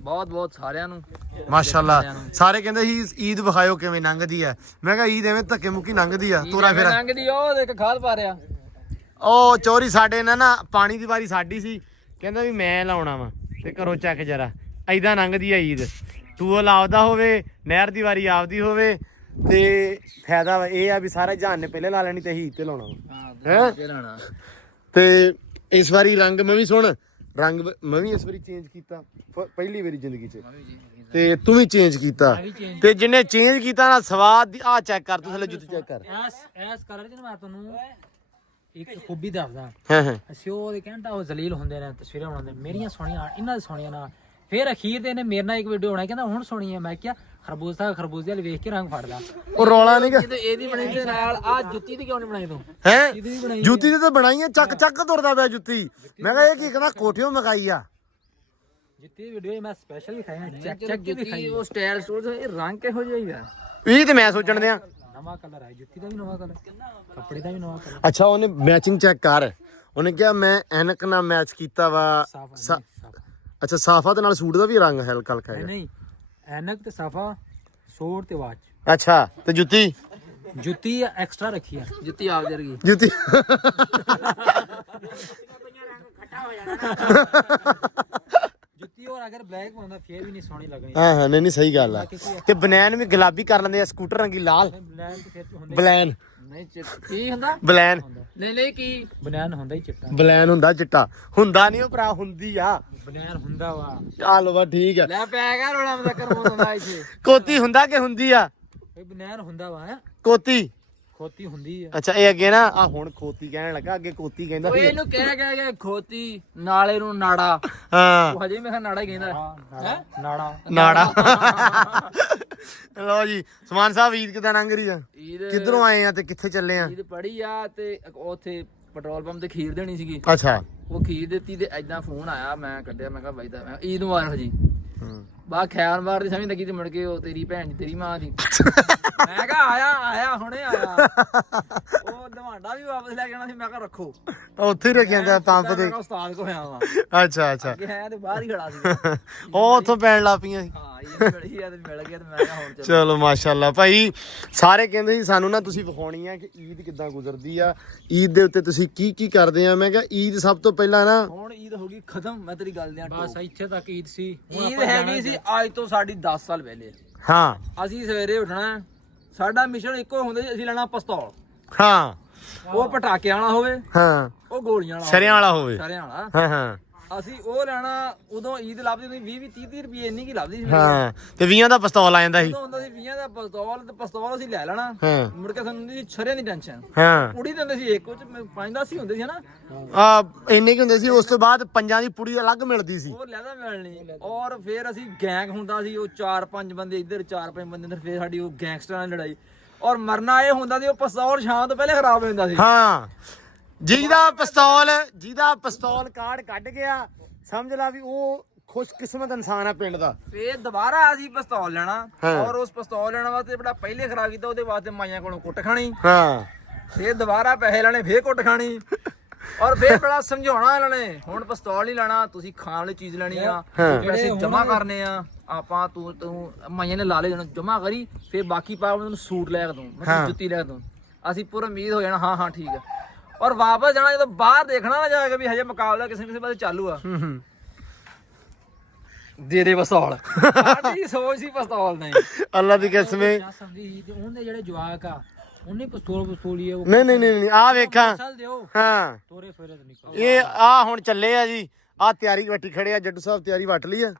ਬਹੁਤ ਬਹੁਤ ਸਾਰਿਆਂ ਨੂੰ ਮਾਸ਼ਾਅੱਲਾ ਸਾਰੇ ਕਹਿੰਦੇ ਸੀ ਈਦ ਵਿਖਾਇਓ ਕਿਵੇਂ ਲੰਘਦੀ ਆ। ਮੈਂ ਕਿਹਾ ਈਦ ਐਵੇਂ ਧੱਕੇ ਮੁੱਕੀ ਲੰਘਦੀ ਆ ਤੋਰਾ ਫੇਰਾ ਲੰਘਦੀ ਉਹ ਦੇਖ ਖਾਦ ਪਾ ਰਿਆ ਉਹ ਚੋਰੀ ਸਾਡੇ ਨਾ ਪਾਣੀ ਦੀ ਵਾਰੀ ਸਾਡੀ ਸੀ ਕਹਿੰਦਾ ਵੀ ਮੈਂ ਲਾਉਣਾ ਵਾ ਤੇ ਘਰੋਂ ਚੱਕ ਜਰਾ ਐਦਾਂ ਲੰਘਦੀ ਆ ਈਦ। ਤੂੰ ਲਾਉਦਾ ਹੋਵੇ ਨਹਿਰ ਦੀ ਵਾਰੀ ਆਪਦੀ ਹੋਵੇ ਤੇ ਫਾਇਦਾ ਇਹ ਆ ਵੀ ਸਾਰੇ ਜਹਾਨ ਨੇ ਪਹਿਲੇ ਲਾ ਲੈਣੀ ਤੇ ਈਦ ਤੇ ਲਾਉਣਾ ਹੈ ਤੇ ਇਸ ਵਾਰੀ ਰੰਗ ਮੈਂ ਵੀ ਸੁਣ ਰੰਗ ਮੈਂ ਵੀ ਇਸ ਵਾਰੀ ਚੇਂਜ ਕੀਤਾ ਪਹਿਲੀ ਵਾਰੀ ਜ਼ਿੰਦਗੀ 'ਚ ਤੇ ਤੂੰ ਵੀ ਚੇਂਜ ਕੀਤਾ ਤੇ ਜਿਹਨੇ ਚੇਂਜ ਕੀਤਾ ਨਾ ਸਵਾਦ ਦੀ ਆ ਚੈੱਕ ਕਰ ਤੂੰ ਥੱਲੇ ਜੁੱਤੀ ਚੈੱਕ ਕਰ ਐਸ ਕਲਰ ਚ ਮੈਂ ਤੁਹਾਨੂੰ ਇੱਕ ਖੂਬੀ ਦੱਸਦਾ। ਹਾਂ ਅਸੀਂ ਉਹਦੇ ਕਹਿੰਦਾ ਉਹ ਜ਼ਲੀਲ ਹੁੰਦੇ ਨੇ ਤਸਵੀਰਾਂ ਬਣਾਉਂਦੇ ਮੇਰੀਆਂ ਸੋਹਣੀਆਂ ਇਹਨਾਂ ਦੀ ਸੋਹਣੀਆਂ ਨਾਲ ਫਿਰ ਅਖੀਰ ਤੇ ਇਹਨੇ ਮੇਰੇ ਨਾਲ ਇੱਕ ਵੀਡੀਓ ਬਣਾਈ ਕਹਿੰਦਾ ਹੁਣ ਸੋਹਣੀ ਹੈ। ਮੈਂ ਕਿਹਾ ਖਰਬੂਜ਼ੇ ਵਾਲੇ ਵੇਖ ਕੇ ਰੰਗ ਫੜਦਾ ਉਹ ਰੌਲਾ ਨਹੀਂ ਗਾ ਇਹਦੀ ਬਣੀ ਦੇ ਨਾਲ ਆ ਜੁੱਤੀ ਦੀ ਕਿਉਂ ਨਹੀਂ ਬਣਾਈ ਤੂੰ ਹੈ ਜੁੱਤੀ ਤੇ ਤਾਂ ਬਣਾਈ ਆ ਚੱਕ ਚੱਕ ਤੁਰਦਾ ਪਿਆ ਜੁੱਤੀ। ਮੈਂ ਕਿਹਾ ਇਹ ਕੀ ਕਹਿੰਦਾ ਕੋਠਿਓਂ ਮਕਾਈ ਆ ਜੁੱਤੀ ਦੀ ਵੀਡੀਓ ਮੈਂ ਸਪੈਸ਼ਲ ਵੀ ਖਾਇਆ ਚੈੱਕ ਚੱਕ ਜੁੱਤੀ ਉਹ ਸਟਾਈਲ ਸਟੂਲ ਇਹ ਰੰਗ ਕਿਹੋ ਜਿਹਾ ਹੈ ਇਹ ਤੇ ਮੈਂ ਸੋਚਣ ਦਿਆਂ ਨਵਾਂ ਕਲਰ ਆਇਆ ਜੁੱਤੀ ਦਾ ਵੀ ਨਵਾਂ ਕਲਰ ਕੱਪੜੇ ਦਾ ਵੀ ਨਵਾਂ ਕਲਰ ਅੱਛਾ ਉਹਨੇ ਮੈਚਿੰਗ ਚੈੱਕ ਕਰ ਉਹਨੇ ਕਿਹਾ ਮੈਂ ਐਨਕ ਨਾਲ ਮੈਚ ਕੀਤਾ ਵਾ ਅੱਛਾ ਸਾਫਾ ਦੇ ਨਾਲ ਸੂਟ ਦਾ ਵੀ ਰੰਗ ਹਲਕਾ ਹਲਕਾ ਹੈ ਨਹੀਂ ਐਨਕ ਤੇ ਸਾਫਾ ਸੂਟ ਤੇ ਵਾਚ ਅੱਛਾ ਤੇ ਜੁੱਤੀ ਜੁੱਤੀ ਐਕਸਟਰਾ ਰੱਖੀ ਆ ਜੁੱਤੀ ਆਪ ਜਰਗੀ ਜੁੱਤੀ ਜੁੱਤੀ ਹੋਰ ਅਗਰ ਬਲੈਕ ਹੁੰਦਾ ਫੇਰ ਵੀ ਨਹੀਂ ਸੋਹਣੀ ਲੱਗਣੀ। ਹਾਂ ਨਹੀਂ ਸਹੀ ਗੱਲ ਆ ਤੇ ਬਨੈਨ ਵੀ ਗੁਲਾਬੀ ਕਰ ਲੈਂਦੇ ਆ ਸਕੂਟਰ ਰੰਗੀ ਲਾਲ ਬਲੈਕ ਤੇ ਫਿਰ ਹੁੰਦੇ ਬਲੈਨ ਨਹੀਂ ਕੀ ਹੁੰਦਾ ਬਲੈਨ ਨਹੀਂ ਕੀ ਬਨੈਨ ਹੁੰਦਾ ਹੀ ਚਿੱਟਾ ਬਲੈਨ ਹੁੰਦਾ ਚਿੱਟਾ ਹੁੰਦਾ ਨਹੀਂ ਉਹ ਭਰਾ ਹੁੰਦੀ ਆ ਬਨੈਨ ਹੁੰਦਾ ਵਾ ਚੱਲ ਵਾ ਠੀਕ ਆ ਲੈ ਪੈ ਗਿਆ ਰੋਲਾ ਮਦਾ ਕਰਮੋ ਹੁੰਦਾ ਇੱਥੇ ਕੋਤੀ ਹੁੰਦਾ ਕਿ ਹੁੰਦੀ ਆ ਇਹ ਬਨੈਨ ਹੁੰਦਾ ਵਾ ਕੋਤੀ ਖੋਤੀ ਹੁੰਦੀ ਆ ਅੱਛਾ ਇਹ ਅੱਗੇ ਨਾ ਆ ਹੁਣ ਖੋਤੀ ਕਹਿਣ ਲੱਗਾ ਅੱਗੇ ਕੋਤੀ ਕਹਿੰਦਾ ਓਏ ਇਹਨੂੰ ਕਹਿ ਖੋਤੀ ਨਾਲੇ ਨੂੰ ਨਾੜਾ ਹਾਂ ਉਹ ਹਜੇ ਮੈਂ ਕਿਹਾ ਨਾੜਾ ਹੀ ਕਹਿੰਦਾ ਹੈ ਨਾੜਾ ਨਾੜਾ ਲਓ ਜੀ ਸਮਾਨ ਸਾਹਿਬ ਈਦ ਕਿਦਾਂ ਲੰਘ ਰਹੀ ਆ ਈਦ ਕਿੱਧਰੋਂ ਆਏ ਆ ਤੇ ਕਿੱਥੇ ਚੱਲੇ ਆ ਈਦ ਪੜੀ ਆ ਤੇ ਉੱਥੇ ਪੈਟਰੋਲ ਪੰਪ ਤੇ ਖੀਰ ਦੇਣੀ ਸੀਗੀ ਅੱਛਾ ਉਹ ਖੀਰ ਦਿੱਤੀ ਤੇ ਐਦਾਂ ਫੋਨ ਆਇਆ ਮੈਂ ਕੱਢਿਆ ਮੈਂ ਕਿਹਾ ਬਾਈ ਦਾ ਈਦ ਮੁਬਾਰਕ ਜੀ ਬਾ ਖਿਆਲ ਮਾਰਦੀ ਸਮਝ ਲੱਗੀ ਤੇ ਮੁੜ ਕੇ ਉਹ ਤੇਰੀ ਭੈਣ ਦੀ ਤੇਰੀ ਮਾਂ ਦੀ ਮੈਂ ਕਿਹਾ ਆਇਆ ਹੁਣੇ ਆਇਆ ਉਹ ਦਵਾਂਡਾ ਵੀ ਵਾਪਸ ਲੈ ਕੇ ਆਣਾ ਸੀ ਮੈਂ ਕਿਹਾ ਰੱਖੋ ਉੱਥੇ ਹੀ ਰੱਖਿਆ ਜਾਂਦਾ ਪੰਪ ਤੇ ਉਸਤਾਦ ਕੋ ਆਇਆ ਵਾ ਅੱਛਾ ਅੱਛਾ ਅੱਗੇ ਆਇਆ ਤੇ ਬਾਹਰ ਹੀ ਖੜਾ ਸੀ ਉਹ ਉੱਥੋਂ ਪੈਣ ਲੱਗ ਪਈਆਂ ਸੀ ਹਾਂ ਇਹ ਮਿਲੀ ਆ ਤੇ ਮਿਲ ਗਿਆ ਤੇ ਮੈਂ ਕਿਹਾ ਹੁਣ ਚਲੋ ਚਲੋ ਮਾਸ਼ਾਅੱਲਾ ਭਾਈ ਸਾਰੇ ਕਹਿੰਦੇ ਸੀ ਸਾਨੂੰ ਨਾ ਤੁਸੀਂ ਵਿਖਾਉਣੀ ਆ ਕਿ ਈਦ ਕਿੱਦਾਂ ਗੁਜ਼ਰਦੀ ਆ ਈਦ ਦੇ ਉੱਤੇ ਤੁਸੀਂ ਕੀ ਕੀ ਕਰਦੇ ਆ। ਮੈਂ ਕਿਹਾ ਈਦ ਸਭ ਤੋਂ ਪਹਿਲਾਂ ਨਾ ਹੁਣ ਈਦ ਹੋ ਗਈ ਖਤਮ ਮੈਂ ਤੇਰੀ ਗੱਲ ਦਿਆਂ ਬਸ ਇੱਥੇ ਤੱਕ ਈਦ ਸੀ ਈਦ ਹੈਗੀ ਸੀ ਅੱਜ ਤੋਂ ਸਾਡੀ 10 ਸਾਲ ਪਹਿਲੇ ਹਾਂ ਅਸੀਂ ਸਵੇਰੇ ਉੱਠਣਾ ਸਾਡਾ ਮਿਸ਼ਨ ਇੱਕੋ ਹੁੰਦਾ ਸੀ ਅਸੀਂ ਲੈਣਾ ਪਿਸਤੌਲ ਹਾਂ ਉਹ ਪਟਾਕੇ ਵਾਲਾ ਹੋਵੇ ਹਾਂ ਉਹ ਗੋਲੀਆਂ ਵਾਲਾ ਸ਼ਰਿਆਂ ਵਾਲਾ ਹੋਵੇ ਸ਼ਰਿਆਂ ਵਾਲਾ ਹਾਂ ਹਾਂ ਅਸੀਂ ਉਹ ਲੈਣਾ ਉਦੋਂ ਈਦ ਲੱਭਦੀ ਹੁੰਦੀ 20-30 ਰੁਪਏ ਇੰਨੀ ਕੀ ਲੱਭਦੀ ਸੀ ਹਾਂ ਤੇ 20 ਦਾ ਪਿਸਤੌਲ ਆ ਜਾਂਦਾ ਸੀ ਉਦੋਂ ਹੁੰਦਾ ਸੀ 20 ਦਾ ਪਿਸਤੌਲ ਤੇ ਪਿਸਤੌਲ ਅਸੀਂ ਲੈ ਲੈਣਾ ਹਾਂ ਮੁੜ ਕੇ ਸਾਨੂੰ ਹੁੰਦੀ ਸੀ ਛਰੇ ਦੀ ਟੈਨਸ਼ਨ ਹਾਂ ਕੁੜੀ ਦਿੰਦੇ ਸੀ ਇੱਕ ਉਹ ਚ 5-10 ਹੀ ਹੁੰਦੇ ਸੀ ਹਨਾ ਆ ਇੰਨੇ ਕੀ ਹੁੰਦੇ ਸੀ ਉਸ ਤੋਂ ਬਾਅਦ ਪੰਜਾਂ ਦੀ ਪੁੜੀ ਅਲੱਗ ਮਿਲਦੀ ਸੀ ਉਹ ਲੈਦਾ ਮਿਲਣੀ ਔਰ ਫਿਰ ਅਸੀਂ ਗੈਂਗ ਹੁੰਦਾ ਸੀ ਉਹ 4-5 ਬੰਦੇ ਇੱਧਰ 4-5 ਬੰਦੇ ਇੱਧਰ ਫਿਰ ਸਾਡੀ ਉਹ ਗੈਂਗਸਟਰਾਂ ਨਾਲ ਲੜਾਈ ਔਰ ਮਰਨਾ ਇਹ ਹੁੰਦਾ ਸੀ ਉਹ ਪਿਸਤੌਲ ਸ਼ਾਮ ਤੋਂ ਪਹਿਲੇ ਖਰਾਬ ਹੋ ਜਾਂਦਾ ਸੀ ਹਾਂ ਜਿਹਦਾ ਪਿਸਤੌਲ ਕਾਰਡ ਕੱਢ ਗਿਆ ਸਮਝ ਲਾ ਵੀ ਉਹ ਖੁਸ਼ਕਿਸਮਤ ਇਨਸਾਨ ਆ ਪਿੰਡ ਦਾ ਫੇਰ ਦੁਬਾਰਾ ਅਸੀਂ ਪਿਸਤੌਲ ਲੈਣਾ ਔਰ ਉਸ ਪਿਸਤੌਲ ਲੈਣ ਵਾਸਤੇ ਜਿਹੜਾ ਪਹਿਲੇ ਖਰਾਬ ਕੀਤਾ ਉਹਦੇ ਵਾਸਤੇ ਮਾਈਆਂ ਕੋਲੋਂ ਕੁੱਟ ਖਾਣੀ ਹਾਂ ਫੇਰ ਦੁਬਾਰਾ ਪੈਸੇ ਲੈਣੇ ਫੇਰ ਕੁੱਟ ਖਾਣੀ ਔਰ ਫੇਰ ਬੜਾ ਸਮਝਾਉਣਾ ਇਹਨਾਂ ਨੇ ਹੁਣ ਪਿਸਤੌਲ ਨਹੀਂ ਲੈਣਾ ਤੁਸੀਂ ਖਾਣ ਵਾਲੀ ਚੀਜ਼ ਲੈਣੀ ਆ ਪੈਸੇ ਜਮਾ ਕਰਨੇ ਆ ਆਪਾਂ ਤੂੰ ਮਾਈਆਂ ਨੇ ਲਾ ਲੈ ਜਮਾ ਕਰੀ ਫੇਰ ਬਾਕੀ ਪਾ ਮੈਂ ਤੈਨੂੰ ਸੂਟ ਲੈ ਕੇ ਦੂੰ ਮੈਂ ਜੁੱਤੀ ਲੈ ਕੇ ਦੂੰ ਅਸੀਂ ਪੂਰਾ ਉਮੀਦ ਹੋ ਜਾਣਾ ਹਾਂ ਠੀਕ ਆ ਔਰ ਵਾਪਸ ਜਾਣਾ ਜਦੋਂ ਬਾਹਰ ਦੇਖਣਾ ਨਾ ਜਾ ਕੇ ਵੀ ਹਜੇ ਮੁਕਾਬਲਾ ਕਿਸੇ ਪਾਸੇ ਚਾਲੂ ਆ ਦੇ ਪਿਸਤੌਲ ਸਾਡੀ ਸੋਚ ਸੀ ਪਿਸਤੌਲ ਨਹੀਂ ਅੱਲਾ ਦੀ ਕਸਮ ਹੈ ਉਹਦੇ ਜਿਹੜੇ ਜਵਾਕ ਆ ਉਹਨੇ ਪਿਸਤੌਲ ਹੀ ਉਹ ਨਹੀਂ ਆ ਵੇਖਾਂ ਚੱਲ ਦਿਓ ਹਾਂ ਤੋਰੇ ਫੇਰੇ ਤੇ ਨਿਕਲ ਇਹ ਆ ਹੁਣ ਚੱਲੇ ਆ ਜੀ ਆ ਤਿਆਰੀ ਵੱਟੀ ਖੜੇ ਆ ਜੱਟੂ ਸਾਹਿਬ ਤਿਆਰੀ ਵੱਟ ਲਈ ਆ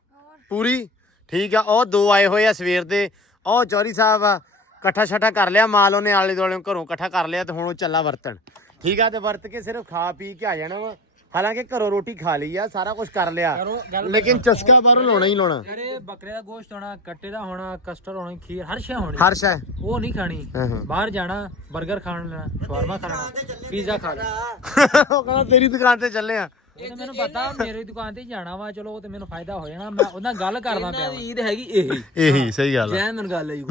ਪੂਰੀ ਠੀਕ ਆ ਉਹ ਦੋ ਆਏ ਹੋਏ ਆ ਸਵੇਰ ਦੇ ਉਹ ਚੌਰੀ ਸਾਹਿਬ ਆ ਇਕੱਠਾ ਛੱਠਾ ਕਰ ਲਿਆ ਮਾਲ ਉਹਨੇ ਆਲੇ ਦੁਆਲੇ ਘਰੋਂ ਇਕੱਠਾ ਕਰ ਲਿਆ ਤੇ ਹੁਣ ਉਹ ਚੱਲਾ ਵਰਤਣ ਠੀਕ ਆ ਤੇ ਵਰਤ ਕੇ ਸਿਰਫ ਖਾ ਪੀ ਕੇ ਆ ਜਾਣਾ ਵਾ ਹਾਲਾਂਕਿ ਘਰੋਂ ਰੋਟੀ ਖਾ ਲਈ ਆ ਸਾਰਾ ਕੁਝ ਕਰ ਲਿਆ ਲੇਕਿਨ ਚਸਕਾ ਬਾਹਰੋਂ ਲਾਉਣਾ ਹੀ ਲਾਉਣਾ ਅਰੇ ਬੱਕਰੇ ਦਾ ਗੋਸ਼ਤ ਹੋਣਾ ਕੱਟੇ ਦਾ ਹੋਣਾ ਕਸਟਰਡ ਹੋਣੀ ਖੀਰ ਹਰ ਸ਼ੈ ਹੋਣੀ ਹਰ ਸ਼ੈ ਉਹ ਨਹੀਂ ਖਾਣੀ ਬਾਹਰ ਜਾਣਾ 버ਗਰ ਖਾਣ ਲੈਣਾ ਸ਼ਾਵਰਮਾ ਖਾਣਾ ਪੀਜ਼ਾ ਖਾ ਲੈਣਾ ਉਹ ਕਹਿੰਦਾ ਤੇਰੀ ਦੁਕਾਨ ਤੇ ਚੱਲੇ ਆ ਉਹ ਤੇ ਮੈਨੂੰ ਪਤਾ ਮੇਰੀ ਦੁਕਾਨ ਤੇ ਹੀ ਜਾਣਾ ਵਾ ਚਲੋ ਉਹ ਤੇ ਮੈਨੂੰ ਫਾਇਦਾ ਹੋ ਜਾਣਾ ਮੈਂ ਉਹਦਾ ਗੱਲ ਕਰਦਾ ਪਿਆ ਈਦ ਹੈਗੀ ਇਹੀ ਸਹੀ ਗੱਲ ਆ ਜੈਨ ਗੱਲ ਹੈ ਜੀ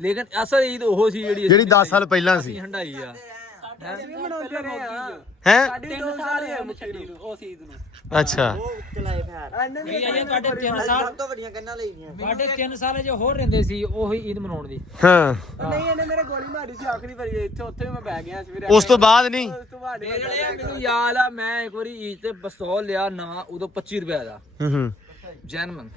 ਲੇਕਿਨ ਅਸਲ ਈਦ ਉਹ ਸੀ ਜਿਹੜੀ 10 ਸਾਲ ਪਹਿਲਾਂ ਸੀ ਹੰਡਾਈ ਆ ਹੈ 3 ਸਾਲ ਹੋਏ ਮੁੱਛੜੀ ਨੂੰ ਉਸ ਈਦ ਨੂੰ ਅੱਛਾ ਚਲਾਏ ਫੈਰ ਵੀ ਅਜੇ ਤੁਹਾਡੇ 3 ਸਾਲ ਸਭ ਤੋਂ ਵੱਡੀਆਂ ਕੰਨਾਂ ਲਈਆਂ ਤੁਹਾਡੇ 3 ਸਾਲ ਜੇ ਹੋਰ ਰਹਿੰਦੇ ਸੀ ਉਹੀ ਈਦ ਮਨਾਉਣ ਦੀ ਹਾਂ ਨਹੀਂ ਇਹਨੇ ਮੇਰੇ ਗੋਲੀ ਮਾਰੀ ਸੀ ਆਖਰੀ ਵਾਰੀ ਇੱਥੇ ਉੱਥੇ ਵੀ ਮੈਂ ਬਹਿ ਗਿਆ ਸਵੇਰੇ ਉਸ ਤੋਂ ਬਾਅਦ ਨਹੀਂ ਉਸ ਤੋਂ ਬਾਅਦ ਮੈਨੂੰ ਯਾਦ ਆ ਮੈਂ ਇੱਕ ਵਾਰੀ ਈਦ ਤੇ ਪਿਸਤੌਲ ਲਿਆ ਨਵਾਂ ਉਦੋਂ 25 ਰੁਪਏ ਦਾ ਜੈਨਮਨ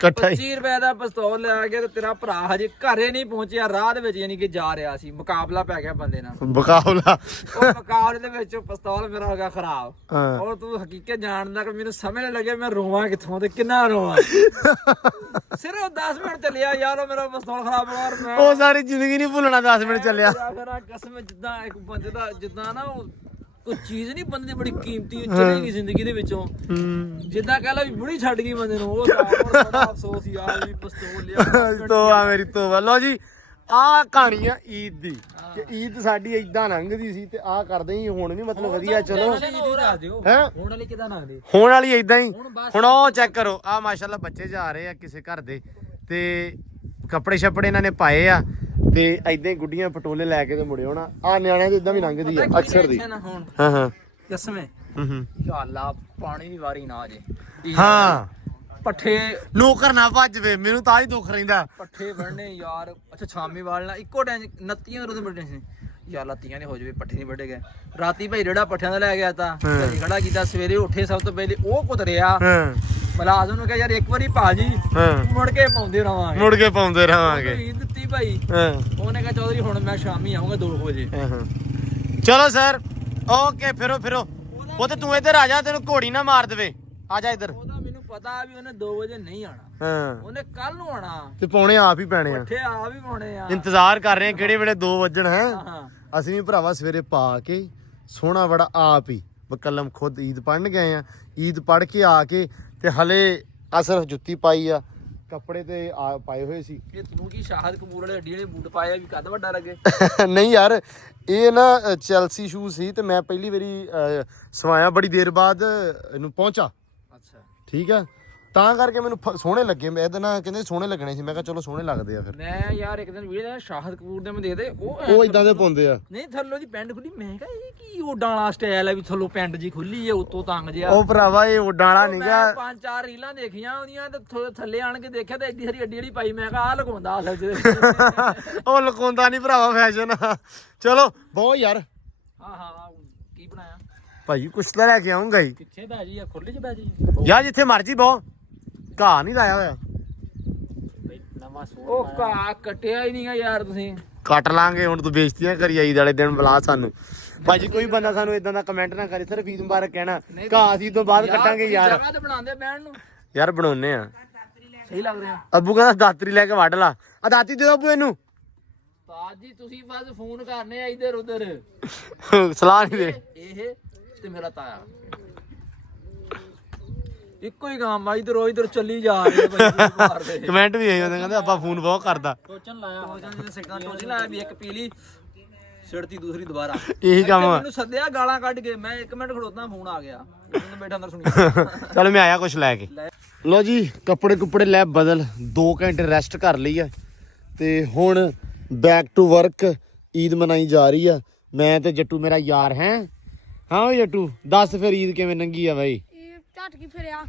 ਇਕੱਠਾ ਹੀ 25 ਰੁਪਏ ਦਾ ਪਿਸਤੌਲ ਲੈ ਗਿਆ ਤੇ ਤੇਰਾ ਭਰਾ ਹਜੇ ਘਰੇ ਨਹੀਂ ਪਹੁੰਚਿਆ ਰਾਹ ਦੇ ਵਿੱਚ ਯਾਨੀ ਕਿ ਜਾ ਰਿਹਾ ਸੀ ਮੁਕਾਬਲਾ ਪੈ ਗਿਆ ਬੰਦੇ ਨਾਲ ਬਕਾਉਲਾ ਉਹ ਮੁਕਾਬਲੇ ਦੇ ਵਿੱਚ ਪਿਸਤੌਲ ਮੇਰਾ ਹੋ ਗਿਆ ਖਰਾਬ ਹਾਂ ਔਰ ਤੂੰ ਹਕੀਕਤ ਜਾਣਦਾ ਕਿ ਮੈਨੂੰ ਸਮਝ ਨਹੀਂ ਲੱਗਿਆ ਮੈਂ ਰੋਵਾਂ ਕਿੱਥੋਂ ਤੇ ਕਿੰਨਾ ਰੋਵਾਂ ਸਿਰਫ 10 ਮਿੰਟ ਚੱਲਿਆ ਯਾਰ ਉਹ ਮੇਰਾ ਪਿਸਤੌਲ ਖਰਾਬ ਹੋ ਗਿਆ ਔਰ ਮੈਂ ਉਹ ਸਾਰੀ ਜ਼ਿੰਦਗੀ ਨਹੀਂ ਭੁੱਲਣਾ 10 ਮਿੰਟ ਚੱਲਿਆ ਆਖਰ ਕਸਮ ਜਿੱਦਾਂ ਇੱਕ ਬੰਦੇ ਦਾ ਜਿੱਦਾਂ ਨਾ ਉਹ ਕੋਈ ਚੀਜ਼ ਨਹੀਂ ਬੰਦੇ ਦੀ ਬੜੀ ਕੀਮਤੀ ਚਲੀ ਗਈ ਜ਼ਿੰਦਗੀ ਦੇ ਵਿੱਚੋਂ ਜਿੱਦਾਂ ਕਹਿ ਲਾ ਵੀ ਬੁੜੀ ਛੱਡ ਗਈ ਬੰਦੇ ਨੂੰ ਉਹ ਬੜਾ ਅਫਸੋਸ ਯਾਰ ਵੀ ਪਿਸਤੌਲ ਲਿਆ ਤੋਬਾ ਮੇਰੀ ਤੋਬਾ ਲੋ ਜੀ ਆਹ ਕਹਾਣੀ ਆ ਈਦ ਦੀ ਕਿ ਈਦ ਸਾਡੀ ਏਦਾਂ ਲੰਘਦੀ ਸੀ ਤੇ ਆਹ ਕਰਦੇ ਹੀ ਹੁਣ ਵੀ ਮਤਲਬ ਵਧੀਆ ਚਲੋ ਦੱਸ ਦਿਓ ਹੈ ਹੁਣ ਵਾਲੀ ਕਿਦਾਂ ਨਗਦੇ ਹੋਣ ਵਾਲੀ ਏਦਾਂ ਹੀ ਹੁਣ ਉਹ ਚੈੱਕ ਕਰੋ ਆ ਮਾਸ਼ਾਅੱਲਾ ਬੱਚੇ ਜਾ ਰਹੇ ਆ ਕਿਸੇ ਘਰ ਦੇ ਤੇ ਕੱਪੜੇ ਛੱਪੜੇ ਇਹਨਾਂ ਨੇ ਪਾਏ ਆ ਤੇ ਏਦਾਂ ਹੀ ਗੁੱਡੀਆਂ ਪਟੋਲੇ ਲੈ ਕੇ ਤੇ ਮੁੜੇ ਹੋਣਾ ਆ ਨਿਆਣਿਆਂ ਦੇ ਇਦਾਂ ਵੀ ਲੰਘਦੀ ਆ ਅਕਸਰ ਦੀ ਹਾਂ ਕਸਮੇ ਯਾ ਅੱਲਾ ਪਾਣੀ ਦੀ ਵਾਰੀ ਨਾ ਜੇ ਹਾਂ ਪੱਠੇ ਨੌਕਰ ਨਾ ਭੱਜਵੇ ਮੈਨੂੰ ਤਾਂ ਹੀ ਦੁੱਖ ਰਹਿੰਦਾ ਪੱਠੇ ਵੜਨੇ ਯਾਰ ਅੱਛਾ ਸ਼ਾਮੀ ਵਾਲਣਾ ਇੱਕੋ ਟਾਈਮ 29 ਰੋਜ਼ ਬੜੇ ਸੀ ਯਾਰ ਲੱਤੀਆਂ ਨੇ ਹੋ ਜਵੇ ਪੱਠੇ ਨਹੀਂ ਵੱਢੇ ਗਏ ਰਾਤੀ ਭਾਈ ਰੇੜਾ ਪੱਠਿਆਂ ਦਾ ਲੈ ਗਿਆ ਤਾਂ ਖੜਾ ਕੀਤਾ ਸਵੇਰੇ ਉੱਠੇ ਸਭ ਤੋਂ ਪਹਿਲੇ ਉਹ ਕੁਤਰਿਆ ਮਲਾਜ਼ਮ ਨੂੰ ਕਿਹਾ ਯਾਰ ਇੱਕ ਵਾਰੀ ਭਾਜੀ ਮੁੜ ਕੇ ਪਾਉਂਦੇ ਰਵਾਂਗੇ ਈਦ ਦਿੱਤੀ ਭਾਈ ਉਹਨੇ ਕਿਹਾ ਚੌਧਰੀ ਹੁਣ ਮੈਂ ਸ਼ਾਮੀ ਆਉਂਗਾ 2 ਵਜੇ ਚਲੋ ਸਰ ਓਕੇ ਫਿਰੋ ਉਹ ਤੇ ਤੂੰ ਇੱਧਰ ਆ ਜਾ ਤੈਨੂੰ ਘੋੜੀ ਨਾ ਮਾਰ ਦੇਵੇ ਆ ਜਾ ਇੱਧਰ ਉਹਦਾ ਮੈਨੂੰ ਪਤਾ ਵੀ ਉਹਨੇ 2 ਵਜੇ ਨਹੀਂ ਆਣਾ ਹਾਂ ਉਹਨੇ ਕੱਲ ਨੂੰ ਆਣਾ ਤੇ ਪੌਣੇ ਆਪ ਹੀ ਪੈਣੇ ਆ ਪੱਠੇ ਆ ਵੀ ਪਾਉਣੇ ਆ ਇੰਤਜ਼ਾਰ ਕਰ ਰਹੇ ਆ ਕਿਹੜੇ ਵੇਲੇ 2 ਵਜਣ ਹੈ ਹਾਂ ਅਸੀਂ ਵੀ ਭਰਾਵਾ ਸਵੇਰੇ ਪਾ ਕੇ ਸੋਹਣਾ ਬੜਾ ਆਪ ਹੀ ਬਕਲਮ ਖੁਦ ਈਦ ਪੜਨ ਗਏ ਆ ਈਦ ਪੜ ਕੇ ਆ ਕੇ ਤੇ ਹਲੇ ਆ ਸਿਰਫ ਜੁੱਤੀ ਪਾਈ ਆ ਕੱਪੜੇ ਤੇ ਪਾਏ ਹੋਏ ਸੀ ਇਹ ਤੂੰ ਕੀ ਸ਼ਾਹਦ ਕਪੂਰ ਵਾਲੇ ਅੱਡੀ ਵਾਲੇ ਬੂਟ ਪਾਏ ਵੀ ਕੱਦ ਵੱਡਾ ਲੱਗੇ ਨਹੀਂ ਯਾਰ ਇਹ ਨਾ ਚੈਲਸੀ ਸ਼ੂਜ਼ ਸੀ ਤੇ ਮੈਂ ਪਹਿਲੀ ਵਾਰੀ ਸਵਾਇਆ ਬੜੀ ਦੇਰ ਬਾਅਦ ਇਹਨੂੰ ਪਹੁੰਚਾ ਅੱਛਾ ਠੀਕ ਆ ਤਾਂ ਕਰਕੇ ਮੈਨੂੰ ਸੋਹਣੇ ਲੱਗੇ ਮੈਂ ਇਹਦੇ ਨਾਲ ਕਹਿੰਦੇ ਸੋਹਣੇ ਲੱਗਣੇ ਸੀ ਮੈਂ ਕਿਹਾ ਚਲੋ ਸੋਹਣੇ ਲੱਗਦੇ ਆ ਫਿਰ ਮੈਂ ਯਾਰ ਇੱਕ ਦਿਨ ਵੀਡੀਓ ਸ਼ਾਹਦ ਕਪੂਰ ਦੇ ਮੈਂ ਦੇਖਦੇ ਉਹ ਇਦਾਂ ਦੇ ਪਾਉਂਦੇ ਆ ਨਹੀਂ ਥੱਲੋਂ ਦੀ ਪੈਂਟ ਖੁੱਲੀ ਮੈਂ ਕਿਹਾ ਇਹ ਕੀ ਓਡਾਂ ਵਾਲਾ ਸਟਾਈਲ ਹੈ ਵੀ ਥੱਲੋਂ ਪੈਂਟ ਜੀ ਖੁੱਲੀ ਹੈ ਉੱਤੋਂ ਤੰਗ ਜਿਹਾ ਉਹ ਭਰਾਵਾ ਇਹ ਉਡਾਂ ਵਾਲਾ ਨਹੀਂਗਾ ਮੈਂ 5-4 ਰੀਲਾਂ ਦੇਖੀਆਂ ਉਹਦੀਆਂ ਤੇ ਥੱਲੇ ਆਣ ਕੇ ਦੇਖਿਆ ਤਾਂ ਐਡੀ ਸਾਰੀ ਅੱਡੀ ਜਿਹੜੀ ਪਾਈ ਮੈਂ ਕਿਹਾ ਆ ਲਗਾਉਂਦਾ ਅਸਲ 'ਚ ਉਹ ਲੁਕਾਉਂਦਾ ਨਹੀਂ ਭਰਾਵਾ ਫੈਸ਼ਨ ਚਲੋ ਬਹੁਤ ਯਾਰ ਹਾਂ ਕੀ ਬਣਾਇਆ ਭਾਈ ਕੁਛ ਤਾਂ ਲੈ ਕੇ ਆਉਂਗਾ ਹੀ ਕਿੱਥੇ ਬੈ ਜੀ ਆ ਖੁੱਲੇ ਚ ਬੈ ਜੀ ਯਾਰ ਜਿੱਥੇ ਮਰਜੀ ਬਹੁ ਘਾਹ ਨਹੀਂ ਲਾਇਆ ਹੋਇਆ ਨਵਾਂ ਸੂਟ ਉਹ ਘਾਹ ਕੱਟਿਆ ਹੀ ਨਹੀਂਗਾ ਯਾਰ ਤੁਸੀਂ ਕੱਟ ਲਾਂਗੇ ਹੁਣ ਤੂੰ ਬੇਇੱਜ਼ਤੀਆਂ ਕਰੀ ਈਦ ਵਾਲੇ ਦਿਨ ਬੁਲਾ ਸਾਨੂੰ ਭਾਜੀ ਕੋਈ ਬੰਦਾ ਸਾਨੂੰ ਇਦਾਂ ਦਾ ਕਮੈਂਟ ਨਾ ਕਰੇ ਸਿਰਫ ਈਦ ਮੁਬਾਰਕ ਕਹਿਣਾ ਘਾਹ ਅਸੀਂ ਤੋਂ ਬਾਅਦ ਕੱਟਾਂਗੇ ਯਾਰ ਜਗ੍ਹਾ ਤੇ ਬਣਾਉਂਦੇ ਬਹਿਣ ਨੂੰ ਯਾਰ ਬਣਾਉਨੇ ਆ ਸਹੀ ਲੱਗ ਰਿਹਾ ਅੱਬੂ ਕਹਿੰਦਾ ਦਾਤਰੀ ਲੈ ਕੇ ਵੱਢ ਲਾ ਆ ਦਾਤੀ ਦੇ ਦੋ ਅੱਬੂ ਇਹਨੂੰ ਉਸਤਾਦ ਜੀ ਤੁਸੀਂ ਬਸ ਫੋਨ ਕਰਨੇ ਆ ਇੱਧਰ ਉੱਧਰ ਸਲਾਹ ਨਹੀਂ ਦੇ ਇਹ ਤੇ ਮੇਰਾ ਤਾਇਆ ਇੱਕੋ ਹੀ ਕੰਮ ਆ ਇਧਰ ਚੱਲੀ ਜਾ ਰਹੀ ਹੈ ਬਾਹਰ ਦੇ ਕਮੈਂਟ ਵੀ ਇਹੀ ਹੁੰਦੇ ਕਹਿੰਦੇ ਆਪਾਂ ਫੋਨ ਬਹੁਤ ਕਰਦਾ ਟੋਚਨ ਲਾਇਆ ਜਿਹਦੇ ਸਿੱਕਾਂ ਟੋਚੀ ਲਾਇਆ ਵੀ ਇੱਕ ਪੀਲੀ ਛੜਤੀ ਦੂਸਰੀ ਦੁਬਾਰਾ ਇਹੀ ਕੰਮ ਆ ਮੈਨੂੰ ਸੱਦਿਆ ਗਾਲਾਂ ਕੱਢ ਕੇ ਮੈਂ 1 ਮਿੰਟ ਖੜੋਤਾ ਫੋਨ ਆ ਗਿਆ ਉਹਨੇ ਬੈਠਾ ਅੰਦਰ ਸੁਣੀ ਚਲ ਮੈਂ ਆਇਆ ਕੁਛ ਲੈ ਕੇ ਲੋ ਜੀ ਕੱਪੜੇ ਲੈ ਬਦਲ 2 ਘੰਟੇ ਰੈਸਟ ਕਰ ਲਈ ਆ ਤੇ ਹੁਣ ਬੈਕ ਟੂ ਵਰਕ ਈਦ ਮਨਾਈ ਜਾ ਰਹੀ ਆ ਮੈਂ ਤੇ ਜੱਟੂ ਮੇਰਾ ਯਾਰ ਹੈ ਹਾਂ ਓਏ ਜੱਟੂ ਦੱਸ ਫਿਰ ਈਦ ਕਿਵੇਂ ਲੰਘੀ ਆ ਬਾਈ ਇਹ ਝਟ ਕੀ ਫਿਰਿਆ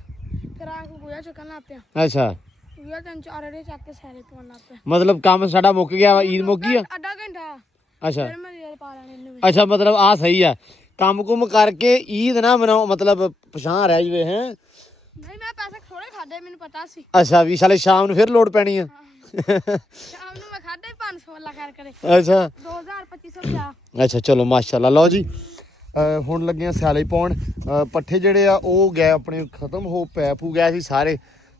ਫਿਰ ਆ ਕੇ ਗੋਇਆ ਚੁੱਕਣ ਲੱਗ ਪਿਆ ਅੱਛਾ ਗੋਇਆ 3-4 ਰੇ ਚੱਕ ਕੇ ਸਾਰੇ ਪਾਉਣ ਲੱਗ ਪਿਆ ਮਤਲਬ ਕੰਮ ਸਾਡਾ ਮੁੱਕ ਗਿਆ ਵਾ ਈਦ ਮੁੱਕ ਗਈ ਆ ਅੱਧਾ ਘੰਟਾ ਅੱਛਾ ਫਿਰ ਮੈਂ ਰੇਲ ਪਾ ਲੈਣੇ ਇਹਨੂੰ ਵੀ। ਅੱਛਾ ਮਤਲਬ ਆ ਸਹੀ ਆ ਕੰਮ ਕੁਮ ਕਰਕੇ ਈਦ ਨਾ ਮਨਾਓ ਮਤਲਬ ਪਛਾਣ ਰਹਿ ਜਵੇ ਹੈ ਨਹੀਂ ਮੈਂ ਪੈਸੇ ਥੋੜੇ ਖਾਦੇ ਮੈਨੂੰ ਪਤਾ ਸੀ ਅੱਛਾ ਵੀ ਸਾਲੇ ਸ਼ਾਮ ਨੂੰ ਫਿਰ ਲੋਡ ਪੈਣੀ ਆ ਸ਼ਾਮ ਨੂੰ ਮੈਂ ਖਾਦੇ 500 ਵਾਲਾ ਕਰ ਕਰੇ ਅੱਛਾ 2250 ਅੱਛਾ ਚਲੋ ਮਾਸ਼ਾਅੱਲਾ ਲਓ ਜੀ ਹੁਣ ਲੱਗੇ ਆ ਸਿਆਲੇ ਪਾਉਣ ਪੱਠੇ ਜਿਹੜੇ ਆ ਉਹ ਗਏ ਆਪਣੇ ਖਤਮ ਹੋ ਪੈ ਪੂ ਗਏ ਸੀ ਸਾਰੇ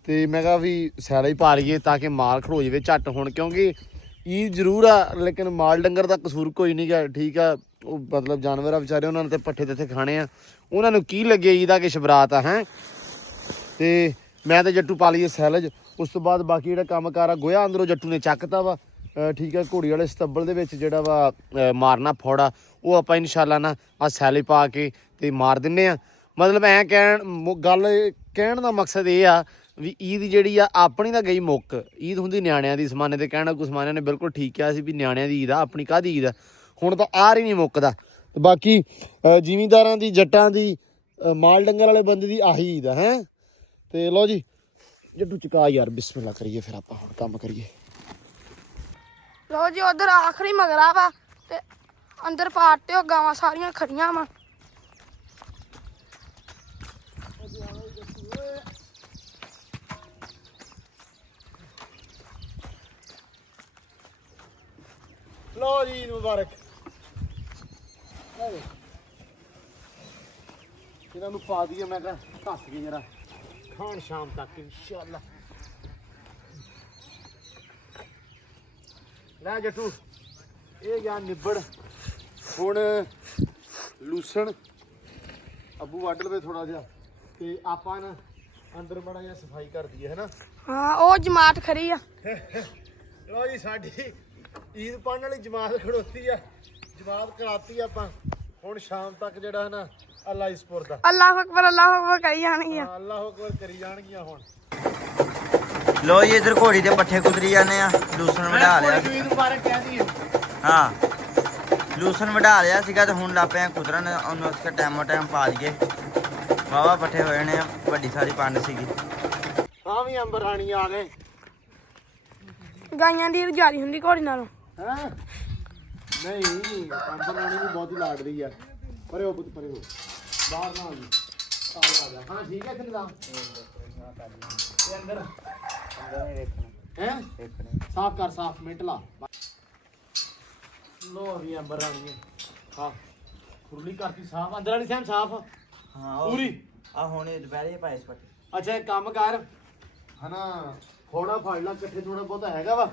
ਤੇ ਮੈਂ ਕਿਹਾ ਵੀ ਸਿਆਲੇ ਹੀ ਪਾ ਲਈਏ ਤਾਂ ਕਿ ਮਾਲ ਖੜੋ ਜਾਵੇ ਝੱਟ ਹੁਣ ਕਿਉਂਕਿ ਈਦ ਜ਼ਰੂਰ ਆ ਲੇਕਿਨ ਮਾਲ ਡੰਗਰ ਦਾ ਕਸੂਰ ਕੋਈ ਨਹੀਂ ਗਾ ਠੀਕ ਆ ਉਹ ਮਤਲਬ ਜਾਨਵਰ ਆ ਵਿਚਾਰੇ ਉਹਨਾਂ ਨੇ ਤੇ ਪੱਠੇ ਤੇ ਖਾਣੇ ਆ ਉਹਨਾਂ ਨੂੰ ਕੀ ਲੱਗੇ ਈਦ ਆ ਕਿ ਸ਼ਬਰਾਤ ਆ ਹੈ ਤੇ ਮੈਂ ਤੇ ਜੱਟੂ ਪਾ ਲਈਏ ਸੈਲਜ ਉਸ ਤੋਂ ਬਾਅਦ ਬਾਕੀ ਜਿਹੜਾ ਕੰਮ ਕਾਰ ਆ ਗੋਇਆ ਅੰਦਰੋਂ ਜੱਟੂ ਨੇ ਚੱਕਤਾ ਵਾ ਠੀਕ ਹੈ ਘੋੜੀ ਵਾਲੇ ਸਤੱਬਲ ਦੇ ਵਿੱਚ ਜਿਹੜਾ ਵਾ ਮਾਰਨਾ ਫੌੜਾ ਉਹ ਆਪਾਂ ਇਨਸ਼ਾਅੱਲਾ ਨਾ ਆ ਸੈਲੇ ਪਾ ਕੇ ਤੇ ਮਾਰ ਦਿੰਨੇ ਆ ਮਤਲਬ ਐ ਕਹਿਣ ਦਾ ਮਕਸਦ ਇਹ ਆ ਵੀ ਈਦ ਜਿਹੜੀ ਆ ਆਪਣੀ ਤਾਂ ਗਈ ਮੁੱਕ ਈਦ ਹੁੰਦੀ ਨਿਆਣਿਆਂ ਦੀ ਸਮਾਨੇ ਤੇ ਕਹਿਣਾ ਕੁ ਸਮਾਨਿਆਂ ਨੇ ਬਿਲਕੁਲ ਠੀਕ ਕਿਹਾ ਸੀ ਵੀ ਨਿਆਣਿਆਂ ਦੀ ਈਦ ਆ ਆਪਣੀ ਕਾਹਦੀ ਈਦ ਆ ਹੁਣ ਤਾਂ ਆਰ ਹੀ ਨਹੀਂ ਮੁੱਕਦਾ ਤੇ ਬਾਕੀ ਜ਼ਿਮੀਂਦਾਰਾਂ ਦੀ ਜੱਟਾਂ ਦੀ ਮਾਲ ਡੰਗਰ ਵਾਲੇ ਬੰਦੇ ਦੀ ਆਹੀ ਈਦ ਆ ਹੈ ਤੇ ਲਓ ਜੀ ਜੱਟੂ ਚਕਾ ਯਾਰ ਬਿਸਮਿਲ੍ਲਾ ਕਰੀਏ ਫਿਰ ਆਪਾਂ ਹੁਣ ਕੰਮ ਕਰੀਏ ਲੋ ਜੀ ਉਧਰ ਆਖਰੀ ਮਗਰਾ ਵਾ ਤੇ ਅੰਦਰ ਪਾਟੇ ਉਹ ਗਾਵਾਂ ਸਾਰੀਆਂ ਖੜੀਆਂ ਵਾ ਲਓ ਜੀ ਮੁਬਾਰਕ ਇਹਨਾਂ ਨੂੰ ਪਾ ਦਈਏ ਮੈਂ ਕਿਹਾ ਧੱਸ ਕੇ ਜਰਾ ਖਾਣ ਸ਼ਾਮ ਤੱਕ ਇਨਸ਼ਾਅੱਲਾ ਲੈ ਜੱਟੂ ਇਹ ਗਿਆ ਨਿਬੜ ਹੁਣ ਲੂਸਣ ਅੱਬੂ ਵੱਢ ਲਵੇ ਥੋੜਾ ਜਿਹਾ ਤੇ ਆਪਾਂ ਨਾ ਅੰਦਰ ਬੜਾ ਜਿਹਾ ਸਫਾਈ ਕਰ ਦਈਏ ਹੈ ਨਾ ਹਾਂ ਉਹ ਜਮਾਤ ਖੜੀ ਆ ਲਓ ਜੀ ਸਾਡੀ ਈਦ ਪੜ੍ਹਨ ਵਾਲੀ ਜਮਾਤ ਖੜੋਤੀ ਆ ਜਮਾਤ ਕਰਾਤੀ ਆਪਾਂ ਹੁਣ ਸ਼ਾਮ ਤੱਕ ਜਿਹੜਾ ਹੈ ਨਾ ਅੱਲਾ ਇਸਪੁਰ ਦਾ ਅੱਲਾਹੁ ਅਕਬਰ ਕਹੀ ਜਾਣਗੀਆਂ ਅੱਲਾਹੁ ਅਕਬਰ ਕਰੀ ਜਾਣਗੀਆਂ ਹੁਣ ਲੋ ਜੀ ਇਧਰ ਘੋੜੀ ਦੇ ਪੱਠੇ ਕੁਤਰੀ ਜਾਂਦੇ ਆ ਲੂਸਣ ਵਢਾ ਲਿਆ ਈਦ ਮੁਬਾਰਕ ਕਹਿੰਦੀ ਹੈ ਹਾਂ ਲੂਸਣ ਵਢਾ ਲਿਆ ਸੀਗਾ ਤੇ ਹੁਣ ਲੱਪੇ ਆ ਕੁਤਰਨ ਉਹਨੂੰ ਉਸ ਟਾਈਮ ਪਾ ਦਈਏ ਵਾਵਾ ਪੱਠੇ ਹੋਏ ਨੇ ਵੱਡੀ ਸਾਰੀ ਪੰਡ ਸੀਗੀ ਹਾਂ ਵੀ ਅੰਬਰ ਰਾਣੀ ਆ ਗਏ ਗਾਈਆਂ ਦੀ ਰਜਾਰੀ ਹੁੰਦੀ ਘੋੜੀ ਨਾਲੋਂ ਹੈ ਨਹੀਂ ਅੰਬਰ ਰਾਣੀ ਵੀ ਬਹੁਤ ਹੀ ਲਾਡ ਰਹੀ ਆ ਪਰੇ ਹੋ ਪੁੱਤ ਪਰੇ ਹੋ ਬਾਹਰ ਨਾ ਆ ਜੀ ਆ ਜਾ ਹਾਂ ਠੀਕ ਹੈ ਨਿਜ਼ਾਮ ਤੇ ਅੰਦਰ ਹੈ ਸਾਫ਼ ਕਰ ਸਾਫ਼ ਮਿੰਟ ਲਾ ਲੋ ਵੀ ਅੰਬਰ ਰਾਣੀ ਹਾਂ ਖੁਰਲੀ ਕਰਤੀ ਸਾਫ਼ ਅੰਦਰ ਵਾਲੀ ਸੈਮ ਸਾਫ਼ ਹਾਂ ਪੂਰੀ ਆ ਹੁਣੇ ਦੁਪਹਿਰੇ ਪਾਏ ਇਸ ਪੱਠੇ ਅੱਛਾ ਇੱਕ ਕੰਮ ਕਰ ਹਨਾ ਥੋੜਾ ਫੜ ਲਾ ਇਕੱਠੇ ਥੋੜਾ ਬਹੁਤਾ ਹੈਗਾ ਵਾ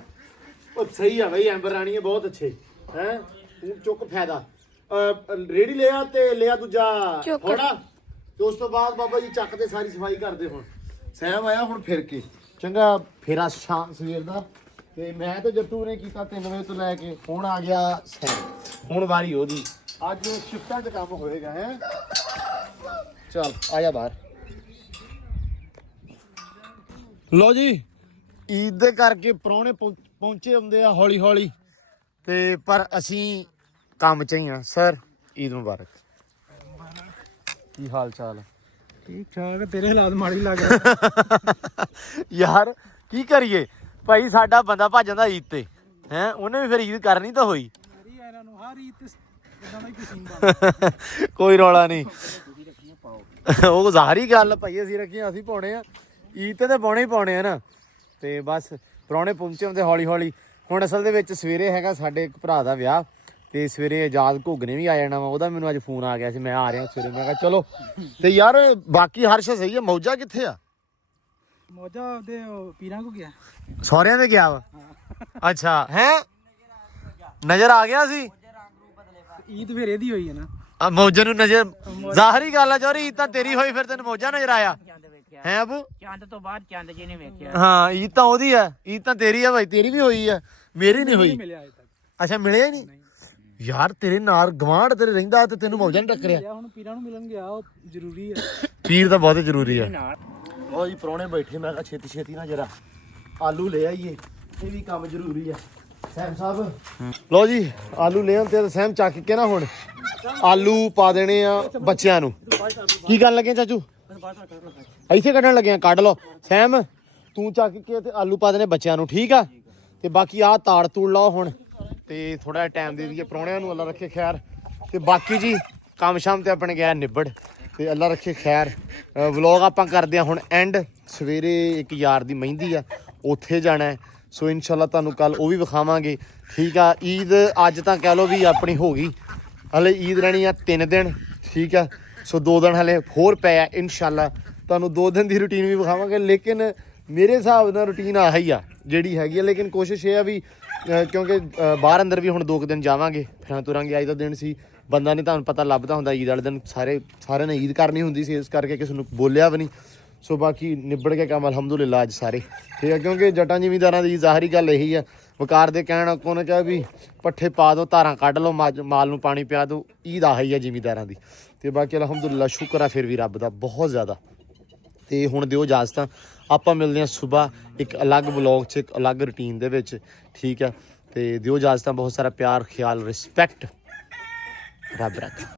ਉਹ ਸਹੀ ਆ ਬਈ ਐਂਬਰ ਰਾਣੀ ਹੈ ਬਹੁਤ ਅੱਛੇ ਹੈ ਤੂੰ ਚੁੱਕ ਫਾਇਦਾ ਰੇੜੀ ਲਿਆ ਤੇ ਲਿਆ ਦੂਜਾ ਥੋੜਾ ਤੇ ਉਸ ਤੋਂ ਬਾਅਦ ਬਾਬਾ ਜੀ ਚੱਕ ਤੇ ਸਾਰੀ ਸਫਾਈ ਕਰਦੇ ਹੁਣ ਸਹਿਮ ਆਇਆ ਹੁਣ ਫਿਰ ਕੇ ਚੰਗਾ ਫੇਰਾ ਸ਼ਾਮ ਸਵੇਰ ਦਾ ਤੇ ਮੈਂ ਤੇ ਜੱਟੂ ਨੇ ਕੀਤਾ 3 ਵਜੇ ਤੋਂ ਲੈ ਕੇ ਹੁਣ ਆ ਗਿਆ ਸਹਿਮ ਹੁਣ ਵਾਰੀ ਉਹਦੀ ਅੱਜ ਸ਼ਿਫਟਾਂ 'ਚ ਕੰਮ ਹੋਏਗਾ ਹੈ ਚੱਲ ਆ ਜਾ ਬਾਹਰ ਲੋ ਜੀ ਈਦ ਦੇ ਕਰਕੇ ਪ੍ਰਾਹੁਣੇ ਪਹੁੰਚੇ ਹੁੰਦੇ ਆ ਹੌਲੀ ਹੌਲੀ ਤੇ ਪਰ ਅਸੀਂ ਕੰਮ 'ਚ ਹੀ ਆ ਸਰ ਈਦ ਮੁਬਾਰਕ ਕੀ ਹਾਲ ਚਾਲ ਠੀਕ ਠਾਕ ਤੇਰੇ ਹਾਲਾਤ ਮਾੜੀ ਲੱਗ ਰਹੇ ਯਾਰ ਕੀ ਕਰੀਏ ਭਾਈ ਸਾਡਾ ਬੰਦਾ ਭੱਜ ਜਾਂਦਾ ਈਦ ਤੇ ਹੈ ਉਹਨੇ ਵੀ ਫਿਰ ਈਦ ਕਰਨੀ ਤਾਂ ਹੋਈ ਇਹਨਾਂ ਨੂੰ ਹਰ ਈਦ ਇਦਾਂ ਦਾ ਹੀ ਕੁਛ ਕੋਈ ਰੌਲਾ ਨਹੀਂ ਉਹ ਜ਼ਾਹਰੀ ਗੱਲ ਭਾਈ ਅਸੀਂ ਰੱਖੀਆਂ ਅਸੀਂ ਪਾਉਣੇ ਆ ਈਦ ਤੇ ਪਾਉਣੇ ਹੀ ਪਾਉਣੇ ਆ ਨਾ ਤੇ ਬਸ ਪ੍ਰਾਹੁਣੇ ਪਹੁੰਚੇ ਹੁੰਦੇ ਹੌਲੀ ਹੌਲੀ ਹੁਣ ਅਸਲ ਦੇ ਵਿੱਚ ਸਵੇਰੇ ਹੈਗਾ ਸਾਡੇ ਇੱਕ ਭਰਾ ਦਾ ਵਿਆਹ ਤੇ ਸਵੇਰੇ ਆਜ਼ਾਦ ਘੁੱਗ ਨੇ ਵੀ ਆ ਜਾਣਾ ਵਾ। ਉਹਦਾ ਮੈਨੂੰ ਅੱਜ ਫੋਨ ਆ ਗਿਆ ਸੀ, ਮੈਂ ਆ ਰਿਹਾ ਸਵੇਰੇ। ਮੈਂ ਕਿਹਾ ਚਲੋ। ਤੇ ਯਾਰ ਬਾਕੀ ਹਰਸ਼ ਸਹੀ ਹੈ, ਮੌਜਾ ਕਿੱਥੇ ਆ? ਮੋਜਾ ਉਹਦੇ ਪੀਰਾਂ ਕੋ ਗਿਆ। ਸਹੁਰਿਆਂ ਦੇ ਗਿਆ ਵਾ? ਅੱਛਾ ਹੈ, ਨਜ਼ਰ ਆ ਗਿਆ ਸੀ। ਈਦ ਫਿਰ ਇਹਦੀ ਹੋਈ ਹੈ ਨਾ। ਆ ਮੌਜੇ ਨੂੰ ਨਜ਼ਰ, ਜ਼ਾਹਰੀ ਗੱਲ ਆ ਚੋਰੀ, ਈਦ ਤਾਂ ਤੇਰੀ ਹੋਈ, ਫਿਰ ਤੈਨੂੰ ਮੌਜਾ ਨਜ਼ਰ ਆਇਆ ਹੈ ਅਬੂ? ਚੰਦ ਤੋਂ ਬਾਅਦ ਚੰਦ ਜੀ ਨੇ ਵੇਖਿਆ। ਹਾਂ ਈਦ ਤਾਂ ਉਹਦੀ ਆ, ਈਦ ਤਾਂ ਤੇਰੀ ਆ ਭਾਈ, ਤੇਰੀ ਵੀ ਹੋਈ ਆ, ਮੇਰੀ ਨਹੀਂ ਹੋਈ। ਅੱਛਾ ਮਿਲਿਆ ਹੀ ਨਹੀਂ ਯਾਰ? ਤੇਰੇ ਨਾਲ ਗਵਾਂਢ ਤੇਰੇ ਰਹਿੰਦਾ ਤੇ ਤੈਨੂੰ ਮੌਜਾ ਨਹੀਂ ਟੱਕਰਿਆ? ਹੁਣ ਪੀਰਾਂ ਨੂੰ ਮਿਲਣ ਗਿਆ, ਉਹ ਜ਼ਰੂਰੀ ਹੈ। ਪੀਰ ਤਾਂ ਬਹੁਤ ਜ਼ਰੂਰੀ ਆ। ਉਹ ਜੀ ਪ੍ਰਾਹੁਣੇ ਬੈਠੇ, ਮੈਂ ਕਿਹਾ ਛੇਤੀ ਛੇਤੀ ਨਾ ਜਰਾ ਆਲੂ ਲੈ ਆਈਏ, ਇਹ ਵੀ ਕੰਮ ਜ਼ਰੂਰੀ ਆ। ਸੈਮ ਸਾਹਿਬ ਲੋ ਜੀ ਆਲੂ ਲੈ ਆਉਂਦੇ, ਸੈਮ ਚੱਕ ਕੇ ਨਾ ਹੁਣ ਆਲੂ ਪਾ ਦੇਣੇ ਆ ਬੱਚਿਆਂ ਨੂੰ। ਕੀ ਕਰਨ ਲੱਗੇ ਚਾਚੂ? ਇੱਥੇ ਕੱਢਣ ਲੱਗੇ ਆ, ਕੱਢ ਲਓ। ਸੈਮ ਤੂੰ ਚੱਕ ਕੇ ਤੇ ਆਲੂ ਪਾ ਦੇਣੇ ਬੱਚਿਆਂ ਨੂੰ, ਠੀਕ ਆ? ਤੇ ਬਾਕੀ ਆਹ ਤਾੜ ਤੂੜ ਲਾਓ ਹੁਣ, ਤੇ ਥੋੜਾ ਜਿਹਾ ਟਾਈਮ ਦੇ ਦਈਏ ਪ੍ਰਾਹੁਣਿਆਂ ਨੂੰ, ਅੱਲਾ ਰੱਖੇ ਖੈਰ। ਤੇ ਬਾਕੀ ਜੀ ਕੰਮ ਸ਼ਾਮ ਤੇ ਆਪਣੇ ਗਿਆ ਨਿਬੜ, ਤੇ ਅੱਲਾ ਰੱਖੇ ਖੈਰ। ਵਲੌਗ ਆਪਾਂ ਕਰਦੇ ਆ ਹੁਣ ਐਂਡ। ਸਵੇਰੇ ਇੱਕ ਯਾਰ ਦੀ ਮਹਿੰਦੀ ਆ, ਉੱਥੇ ਜਾਣਾ ਹੈ, ਸੋ ਇਨਸ਼ਾਅੱਲਾ ਤੁਹਾਨੂੰ ਕੱਲ ਉਹ ਵੀ ਵਿਖਾਵਾਂਗੇ, ਠੀਕ ਆ? ਈਦ ਅੱਜ ਤਾਂ ਕਹਿ ਲਓ ਵੀ ਆਪਣੀ ਹੋ ਗਈ, ਹਲੇ ਈਦ ਰਹਿਣੀ ਆ 3 ਦਿਨ, ਠੀਕ ਆ? ਸੋ 2 ਦਿਨ ਹਲੇ ਹੋਰ ਪਏ ਆ, ਇਨਸ਼ਾਅੱਲਾ ਤੁਹਾਨੂੰ 2 ਦਿਨ ਦੀ ਰੂਟੀਨ ਵੀ ਵਿਖਾਵਾਂਗੇ। ਲੇਕਿਨ ਮੇਰੇ ਹਿਸਾਬ ਨਾਲ ਰੂਟੀਨ ਆਹੀ ਆ ਜਿਹੜੀ ਹੈਗੀ ਆ, ਲੇਕਿਨ ਕੋਸ਼ਿਸ਼ ਇਹ ਆ ਵੀ ਕਿਉਂਕਿ ਬਾਹਰ ਅੰਦਰ ਵੀ ਹੁਣ 2 ਦਿਨ ਜਾਵਾਂਗੇ, ਫਿਰ ਤੁਰਾਂਗੇ। ਅੱਜ ਦਾ ਦਿਨ ਸੀ, ਬੰਦਾ ਨਹੀਂ ਤੁਹਾਨੂੰ ਪਤਾ ਲੱਭਦਾ ਹੁੰਦਾ ਈਦ ਵਾਲੇ ਦਿਨ, ਸਾਰਿਆਂ ਨੇ ਈਦ ਕਰਨੀ ਹੁੰਦੀ ਸੀ, ਇਸ ਕਰਕੇ ਕਿਸੇ ਨੂੰ ਬੋਲਿਆ ਵੀ ਨਹੀਂ। ਸੋ ਬਾਕੀ ਨਿਬੜ ਕੇ ਕੰਮ ਅਲਹਮਦੁਲਿਲਾ ਅੱਜ ਸਾਰੇ, ਠੀਕ ਹੈ? ਕਿਉਂਕਿ ਜੱਟਾਂ ਜ਼ਿਮੀਂਦਾਰਾਂ ਦੀ ਜ਼ਾਹਰੀ ਗੱਲ ਇਹੀ ਆ, ਵਕਾਰ ਦੇ ਕਹਿਣ ਕੋਨੇ ਕਿਹਾ ਵੀ ਪੱਠੇ ਪਾ ਦਿਓ, ਧਾਰਾਂ ਕੱਢ ਲਓ, ਮਾਲ ਨੂੰ ਪਾਣੀ ਪਿਆ ਦਿਓ, ਈਦ ਆਹੀ ਆ ਜ਼ਿਮੀਂਦਾਰਾਂ ਦੀ। ਤੇ ਬਾਕੀ ਅਲਹਮਦੁਲਿਲਾ ਸ਼ੁਕਰ ਆ ਫਿਰ ਵੀ ਰੱਬ ਦਾ ਬਹੁਤ ਜ਼ਿਆਦਾ। ਤੇ ਹੁਣ ਦਿਓ ਇਜਾਜ਼ਤਾਂ, ਆਪਾਂ ਮਿਲਦੇ ਹਾਂ ਸੁਬਾਹ ਇੱਕ ਅਲੱਗ ਵਲੌਗ 'ਚ, ਇੱਕ ਅਲੱਗ ਰੂਟੀਨ ਦੇ ਵਿੱਚ, ਠੀਕ ਹੈ? ਤੇ ਦਿਓ ਇਜਾਜ਼ਤਾਂ, ਬਹੁਤ ਸਾਰਾ ਪਿਆਰ, ਖਿਆਲ, ਰਿਸਪੈਕਟ, ਰੱਬ ਰੱਖ।